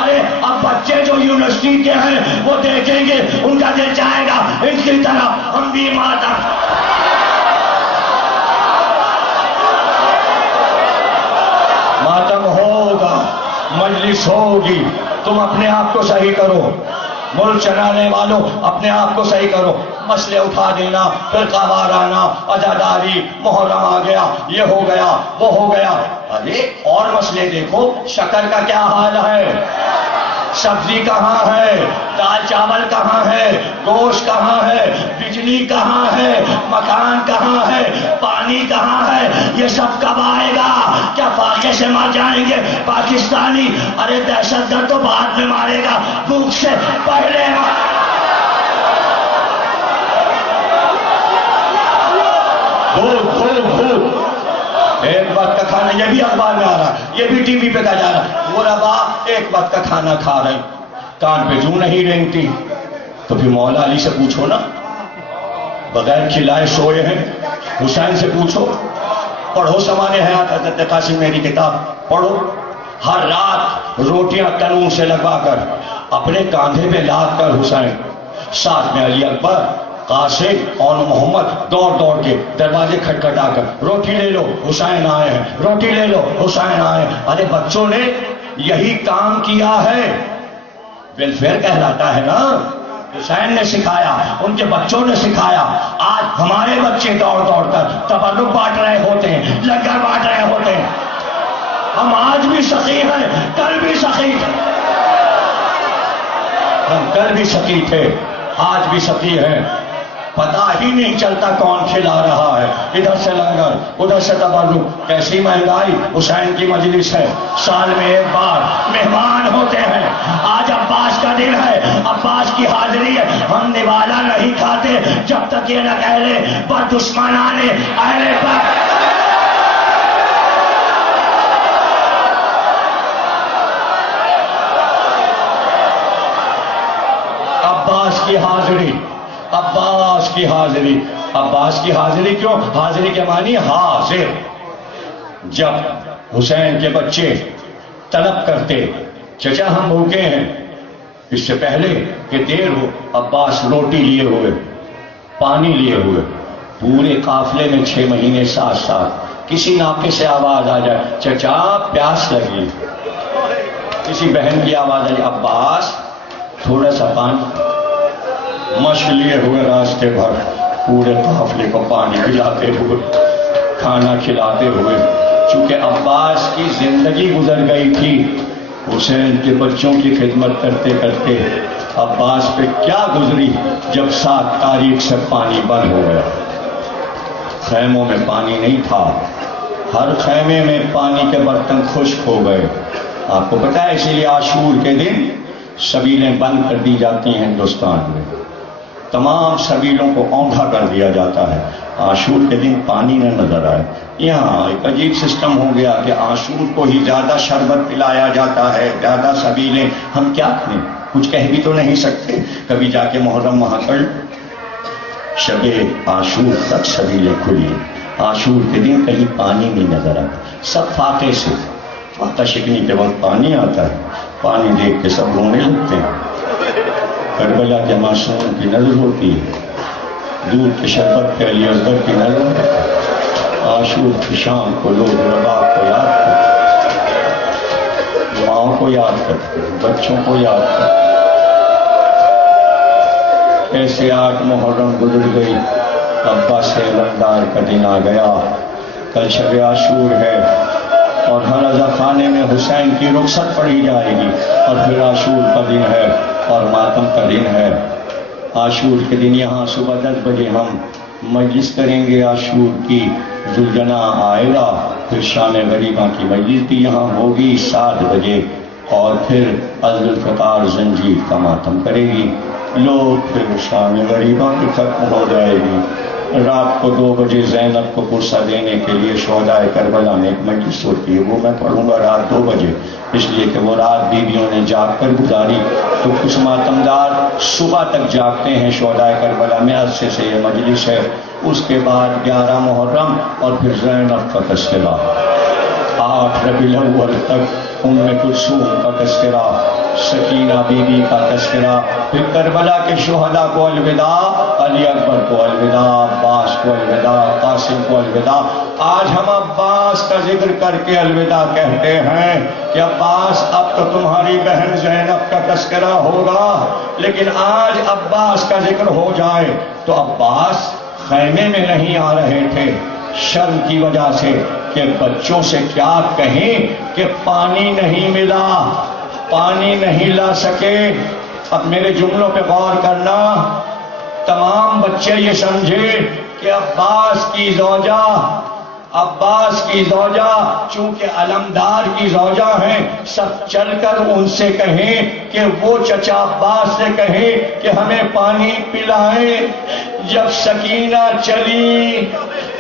ارے اب بچے جو یونیورسٹی کے ہیں وہ دیکھیں گے, ان کا دل چاہے گا اس کی طرح ہم بھی ماتم. ماتم ہوگا, مجلس ہوگی, تم اپنے آپ کو صحیح کرو. ملک چلانے والوں اپنے آپ کو صحیح کرو. مسئلے اٹھا دینا، فرقہ وارانہ، عزاداری، محرم آ گیا، یہ ہو گیا، وہ ہو گیا. ارے اور مسئلے دیکھو، شکر کا کیا حال ہے، سبزی کہاں ہے، دال چاول کہاں ہے، گوشت کہاں ہے، بجلی کہاں ہے، مکان کہاں ہے، پانی کہاں ہے، یہ سب کب آئے گا؟ کیا فاقے سے مر جائیں گے پاکستانی؟ ارے دہشت گرد تو بعد میں مارے گا، بھوک سے پہلے. ایک وقت کا کھانا، یہ بھی اخبار میں آ رہا ہے، یہ بھی ٹی وی پہ کہا جا رہا ہے، وہ ربا ایک وقت کا کھانا کھا رہے، کان پہ جوں نہیں رینگتی. تو پھر مولا علی سے پوچھو نا، بغیر کھلائے سوئے ہیں. حسین سے پوچھو، پڑھو سمانے حیات حضرت قاسم میری کتاب پڑھو. ہر رات روٹیاں تنور سے لگوا کر اپنے کاندھے پہ لاد کر حسین، ساتھ میں علی اکبر، قاسم اور محمد دوڑ دوڑ کے دروازے کھٹکھٹا کر، روٹی لے لو حسین آئے ہیں، روٹی لے لو حسین آئے ہیں. ارے بچوں نے یہی کام کیا ہے، ویلفیئر کہلاتا ہے نا. حسین نے سکھایا، ان کے بچوں نے سکھایا. آج ہمارے بچے دوڑ دوڑ کر تبرک بانٹ رہے ہوتے ہیں، لنگر بانٹ رہے ہوتے ہیں. ہم آج بھی سخی ہیں، کل بھی سخی تھے. ہم کل بھی سخی تھے، آج بھی سخی ہیں. پتہ ہی نہیں چلتا کون کھلا رہا ہے، ادھر سے لنگر، ادھر سے تبرک. کیسی مہنگائی. حسین کی مجلس ہے، سال میں ایک بار مہمان ہوتے ہیں. آج عباس کا دن ہے، عباس کی حاضری ہے. ہم نوالا نہیں کھاتے جب تک یہ نہ کہہ لے پر دشمنان اہل پر. عباس کی حاضری، عباس کی حاضری. عباس کی حاضری کیوں؟ حاضری کے معنی حاضر. جب حسین کے بچے طلب کرتے، چچا ہم بھوکے ہیں، اس سے پہلے کہ دیر ہو، عباس روٹی لیے ہوئے، پانی لیے ہوئے، پورے قافلے میں 6 مہینے ساتھ ساتھ کسی ناقے سے آواز آ جائے، چچا پیاس لگی، کسی بہن کی آواز آئی، عباس تھوڑا سا پانی، مشق لیے ہوئے راستے بھر پورے قافلے کو پانی پلاتے ہوئے، کھانا کھلاتے ہوئے. چونکہ عباس کی زندگی گزر گئی تھی حسین کے بچوں کی خدمت کرتے کرتے. عباس پہ کیا گزری جب 7 تاریخ سے پانی بند ہو گیا. خیموں میں پانی نہیں تھا، ہر خیمے میں پانی کے برتن خشک ہو گئے. آپ کو پتا ہے اسی لیے عاشور کے دن سبیلیں بند کر دی جاتی ہیں ہندوستان میں، تمام سبیلوں کو اونگھا کر دیا جاتا ہے. عاشور کے دن پانی نہ نظر آئے. یہاں ایک عجیب سسٹم ہو گیا کہ عاشور کو ہی زیادہ شربت پلایا جاتا ہے، زیادہ سبیلیں. ہم کیا کریں، کچھ کہہ بھی تو نہیں سکتے. کبھی جا کے محرم وہاں کر، شب عاشور تک سبیلیں کھلی. عاشور کے دن کہیں پانی نہیں نظر آتا. سب فاقے سے، فاقہ شکنی کے وقت پانی آتا ہے، پانی دیکھ کے سب رونے لگتے ہیں. کربلا کے معصوم کی نظر ہوتی ہے، دودھ کے شربت کے علی اصغر کی نظر. عاشور کی شام کو لوگ رباب کو یاد کرتے، ماؤں کو یاد کرتے، بچوں کو یاد کرتے. ایسے 8 محرم گزر گئی. عباس سے لندار کا دن آ گیا. کل شب عاشور ہے اور ہر رضا خانے میں حسین کی رخصت پڑھی جائے گی. اور پھر عاشور کا دن ہے اور ماتم کا دن ہے. عاشور کے دن یہاں صبح 10 بجے ہم مجلس کریں گے عاشور کی. ذوالجناح آئے گا، پھر شام غریباں کی مجلس بھی یہاں ہوگی 7 بجے، اور پھر عبدالفتار زنجیر کا ماتم کرے گی. لوگ پھر شام غریباں کی ختم ہو جائے گی. رات کو 2 بجے زینب کو پرسہ دینے کے لیے شہدائے کربلا میں ایک مجلس ہوتی ہے، وہ میں پڑھوں گا رات 2 بجے، اس لیے کہ وہ رات بیویوں نے جاگ کر گزاری. تو کچھ ماتمدار صبح تک جاگتے ہیں شہدائے کربلا میں. عرصے سے یہ مجلس ہے. اس کے بعد 11 محرم اور پھر زینب کا تذکرہ، 8 ربیع الاول تک ام کلثوم کا تذکرہ، سکینہ بی بی کا تذکرہ، پھر کربلا کے شہداء کو الوداع علی اکبر کو الوداع، عباس کو الوداع، قاسم کو الوداع۔ آج ہم عباس کا ذکر کر کے الوداع کہتے ہیں کہ عباس اب تو تمہاری بہن زینب کا تذکرہ ہوگا، لیکن آج عباس کا ذکر ہو جائے تو عباس خیمے میں نہیں آ رہے تھے شرم کی وجہ سے کہ بچوں سے کیا کہیں کہ پانی نہیں ملا، پانی نہیں لا سکے۔ اب میرے جملوں پہ غور کرنا، تمام بچے یہ سمجھے کہ عباس کی زوجہ چونکہ علمدار کی زوجہ ہیں، سب چل کر ان سے کہیں کہ وہ چچا عباس سے کہیں کہ ہمیں پانی پلائیں۔ جب سکینہ چلی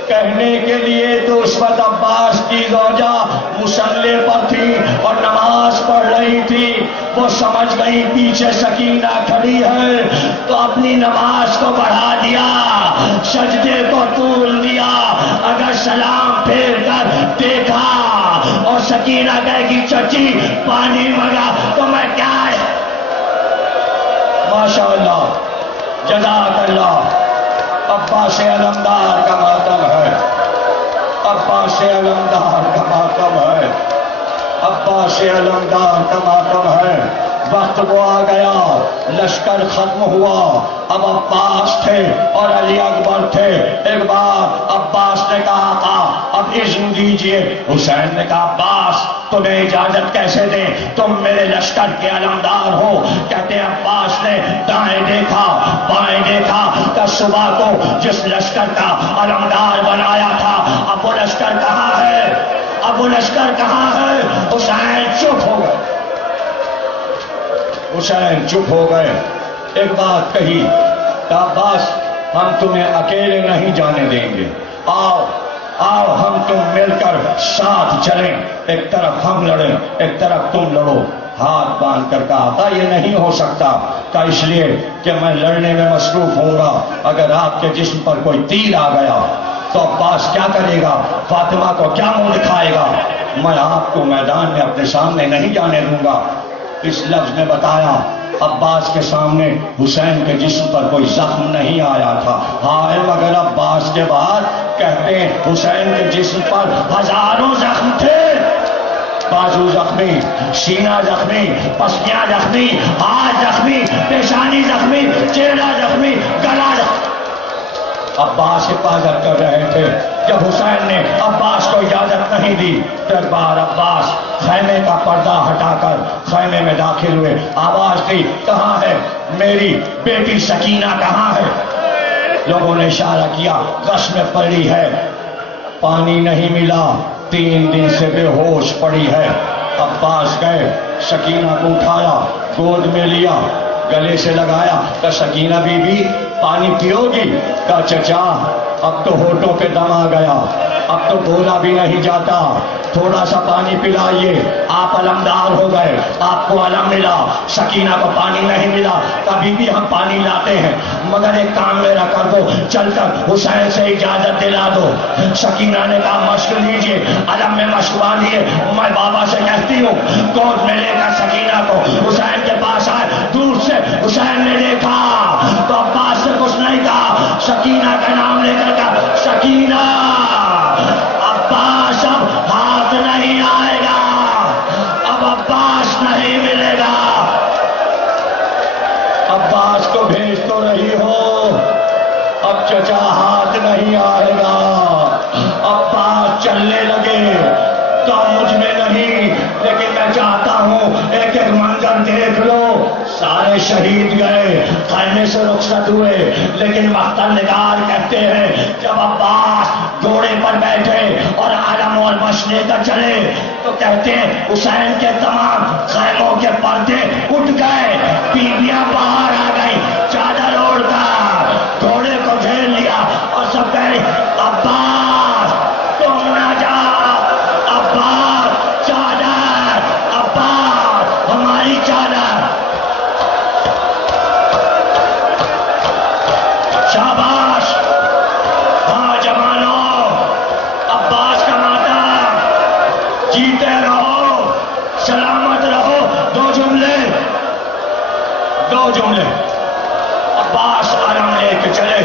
کہنے کے لیے تو اس وقت عباس کی زوجہ مصلی پر تھی اور نماز پڑھ رہی تھی۔ وہ سمجھ گئی پیچھے سکینہ کھڑی ہے تو اپنی نماز کو بڑھا دیا، سجدے کو طول دیا۔ اگر سلام پھیر کر دیکھا اور سکینہ کہے گی چچی پانی منگا تو میں کیا ہے؟ ماشاء اللہ، جزاک اللہ۔ عباس علمدار کا ماتم ہے، عباس علمدار کا ماتم ہے، عباس علمدار کا ماتم ہے۔ وقت وہ آ گیا، لشکر ختم ہوا، اب عباس تھے اور علی اکبر تھے۔ ایک بار عباس نے کہا تھا اب اذن دیجئے، حسین نے کہا عباس تمہیں اجازت کیسے دیں، تم میرے لشکر کے علمدار ہو۔ کہتے عباس نے دائیں دیکھا بائیں دیکھا کہ صبح کو جس لشکر کا علمدار بنایا تھا اب وہ لشکر کہاں ہے، اب وہ لشکر کہاں ہے؟ حسین چپ ہو گئے، حسین چپ ہو گئے۔ ایک بات کہی کہ عباس ہم تمہیں اکیلے نہیں جانے دیں گے، آؤ آؤ ہم تم مل کر ساتھ چلیں، ایک طرف ہم لڑیں ایک طرف تم لڑو۔ ہاتھ باندھ کر کہا تھا یہ نہیں ہو سکتا، کہ اس لیے کہ میں لڑنے میں مصروف ہوں گا، اگر آپ کے جسم پر کوئی تیر آ گیا تو عباس کیا کرے گا، فاطمہ کو کیا منہ دکھائے گا، میں آپ کو میدان میں اپنے سامنے نہیں جانے دوں گا۔ اس لفظ نے بتایا عباس کے سامنے حسین کے جسم پر کوئی زخم نہیں آیا تھا، ہائے مگر عباس کے بعد کہتے ہیں حسین کے جسم پر ہزاروں زخم تھے، بازو زخمی، سینہ زخمی، پسلیاں زخمی، ہاتھ زخمی، پیشانی زخمی، چہرہ زخمی، گلا زخمی۔ عباس حفاظت کر رہے تھے۔ جب حسین نے عباس کو اجازت نہیں دی تو ایک بار عباس خیمے کا پردہ ہٹا کر خیمے میں داخل ہوئے، آواز دی کہاں ہے میری بیٹی سکینہ کہاں ہے؟ لوگوں نے اشارہ کیا غش میں پڑی ہے، پانی نہیں ملا، 3 دن سے بے ہوش پڑی ہے۔ عباس گئے، سکینہ کو اٹھایا، گود میں لیا، گلے سے لگایا کہ سکینہ بی بی پانی پیو گی؟ کہا چچا اب تو ہونٹوں پہ دم آ گیا، اب تو بولا بھی نہیں جاتا، تھوڑا سا پانی پلائیے۔ آپ علمدار ہو گئے، آپ کو علم ملا، سکینہ کو پانی نہیں ملا، کبھی بھی ہم پانی لاتے ہیں، مگر ایک کام میرا کر دو، چل کر حسین سے اجازت دلا دو۔ سکینہ نے کہا مشق لیجیے، علم میں مشق باندھیے، میں بابا سے کہتی ہوں گود میں لے کر سکینہ کو حسین کے پاس آئے۔ دور سے حسین نے دیکھا تو عباس سے کچھ نہیں کہا، سکینہ کا نام لے کر کہا سکینہ، عباس اب ہاتھ نہیں آئے گا، اب عباس نہیں ملے گا۔ عباس کو بھیج تو رہی ہو، اب چچا ہاتھ نہیں آئے گا۔ عباس چلنے لگے تو مجھ میں نہیں، لیکن میں چاہتا ہوں ایک ایک منظر دیکھ لو۔ سارے شہید گئے، خیمے سے رخصت ہوئے، لیکن مختار نگار کہتے ہیں جب عباس گھوڑے پر بیٹھے اور علم اور مشق لے کر چلے تو کہتے ہیں حسین کے تمام خیموں کے پردے اٹھ گئے، بیویاں باہر آ گئی، چادر اوڑھ کر گھوڑے کو گھیر لیا اور سب کہے عباس تم نہ جاؤ، عباس چادر، عباس ہماری چادر۔ شاباش، ہاں جوانوں، عباس کا ماتم، جیتے رہو، سلامت رہو۔ دو جملے عباس علم لے کے چلے،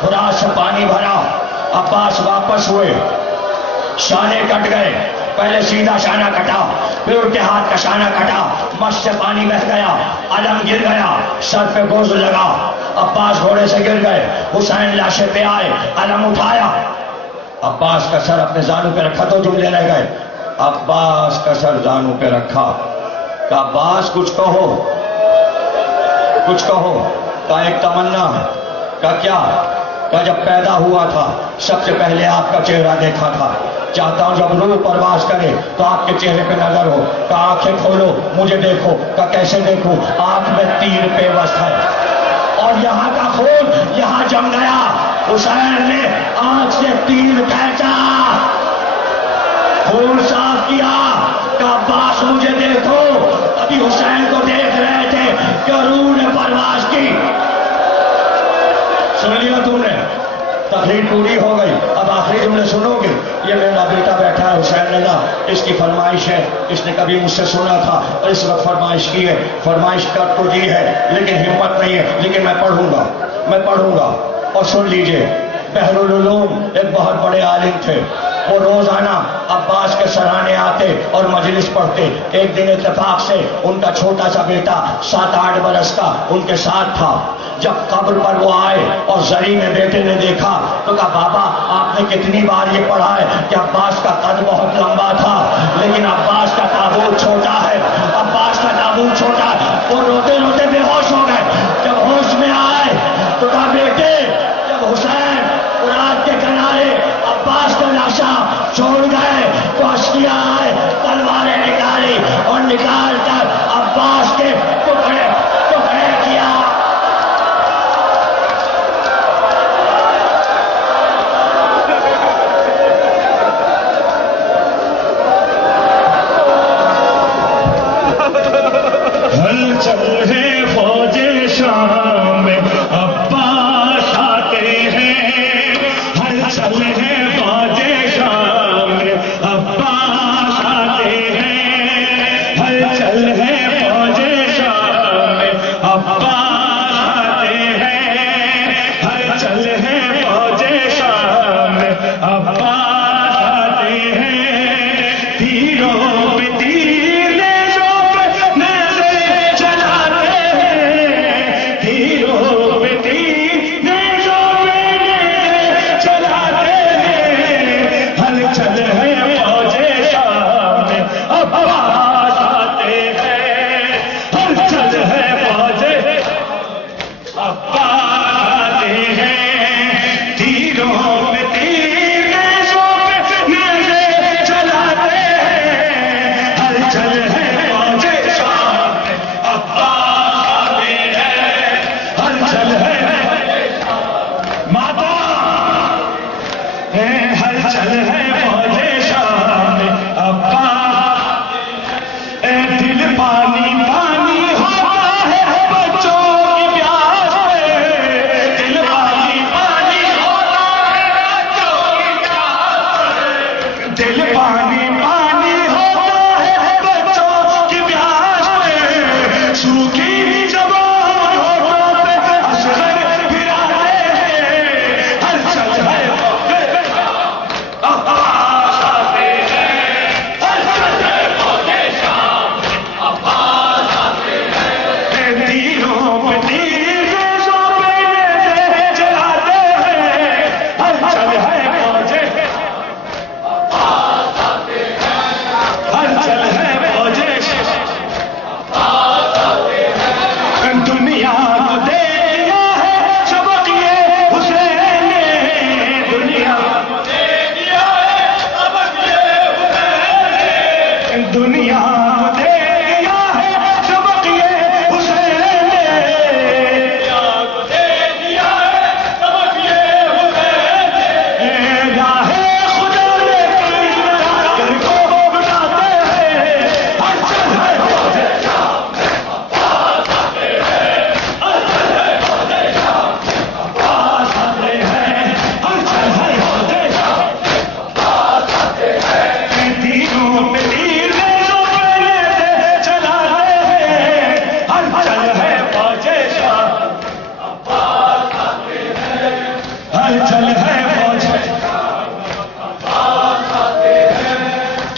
خدا سے پانی بھرا, عباس واپس ہوئے, شانے کٹ گئے, پہلے سیدھا شانہ کٹا, پھر ان کے ہاتھ کا شانہ کٹا, مشت سے پانی بہہ گیا, علم گر گیا, سر پہ گوزھ لگا, عباس گھوڑے سے گر گئے, حسین لاشے پہ آئے, علم اٹھایا, عباس کا سر اپنے زانوں پہ رکھا, تو جملے رہ گئے, عباس کا سر زانوں پہ رکھا, کہ عباس کچھ کہو, کچھ کہو, کا ایک تمنا, کا کیا, کا جب پیدا ہوا تھا سب سے پہلے آپ کا چہرہ دیکھا تھا, چاہتا ہوں جب روح پرواز کرے تو آپ کے چہرے پہ نظر ہو, کہ آنکھیں کھولو مجھے دیکھو, کہ کیسے دیکھوں, آنکھ میں تیر پیوست ہے, اور یہاں کا خون یہاں جم گیا, حسین نے آنکھ سے تیر کھینچا, خون صاف کیا, کہ عباس مجھے دیکھو, ابھی حسین کو دیکھ رہے تھے کہ روح نے پرواز کی. سن لیا تم نے, تقریر پوری ہو گئی, اب آخری جملے سنو گے. یہ میرا بیٹا بیٹھا ہے حسین رضا, اس کی فرمائش ہے, اس نے کبھی مجھ سے سنا تھا اور اس وقت فرمائش کی ہے, فرمائش کر تو دی ہے لیکن ہمت نہیں ہے, لیکن میں پڑھوں گا, میں پڑھوں گا. اور سن لیجئے, بحر العلوم ایک بہت بڑے عالم تھے, وہ روزانہ عباس کے سرانے آتے اور مجلس پڑھتے. ایک دن اتفاق سے ان کا چھوٹا سا بیٹا 7-8 برس کا ان کے ساتھ تھا. جب قبر پر وہ آئے اور زری میں بیٹے نے دیکھا تو کہا, بابا آپ نے کتنی بار یہ پڑھا ہے کہ عباس کا قد بہت لمبا تھا لیکن عباس کا تابوت چھوٹا ہے, عباس کا تابوت چھوٹا ہے. وہ روتے روتے بے ہوش ہو گئے. جب ہوش میں آئے تو کہا, بیٹے جب حسین فرات کے کنارے عباس کا لاشا چھوڑ گئے تو اشکیا آئے, تلواریں نکالی اور نکال کر عباس کے ٹکڑے ٹکڑے کیا. چل ہے فوج شام میں عباس آتے ہیں, ہر چل ہے فوج شام میں عباس آتے ہیں, ہر چل ہے فوج شام میں عباس آتے ہیں, ہر چل ہے فوج شام میں عباس آتے ہیں. تیروں پہ تیر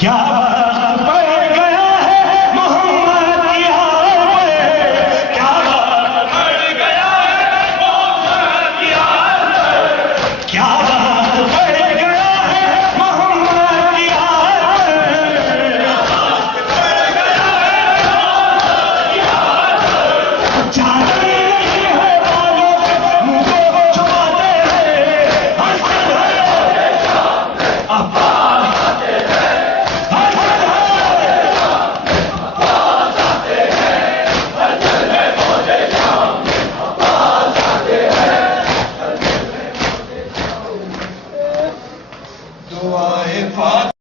کیا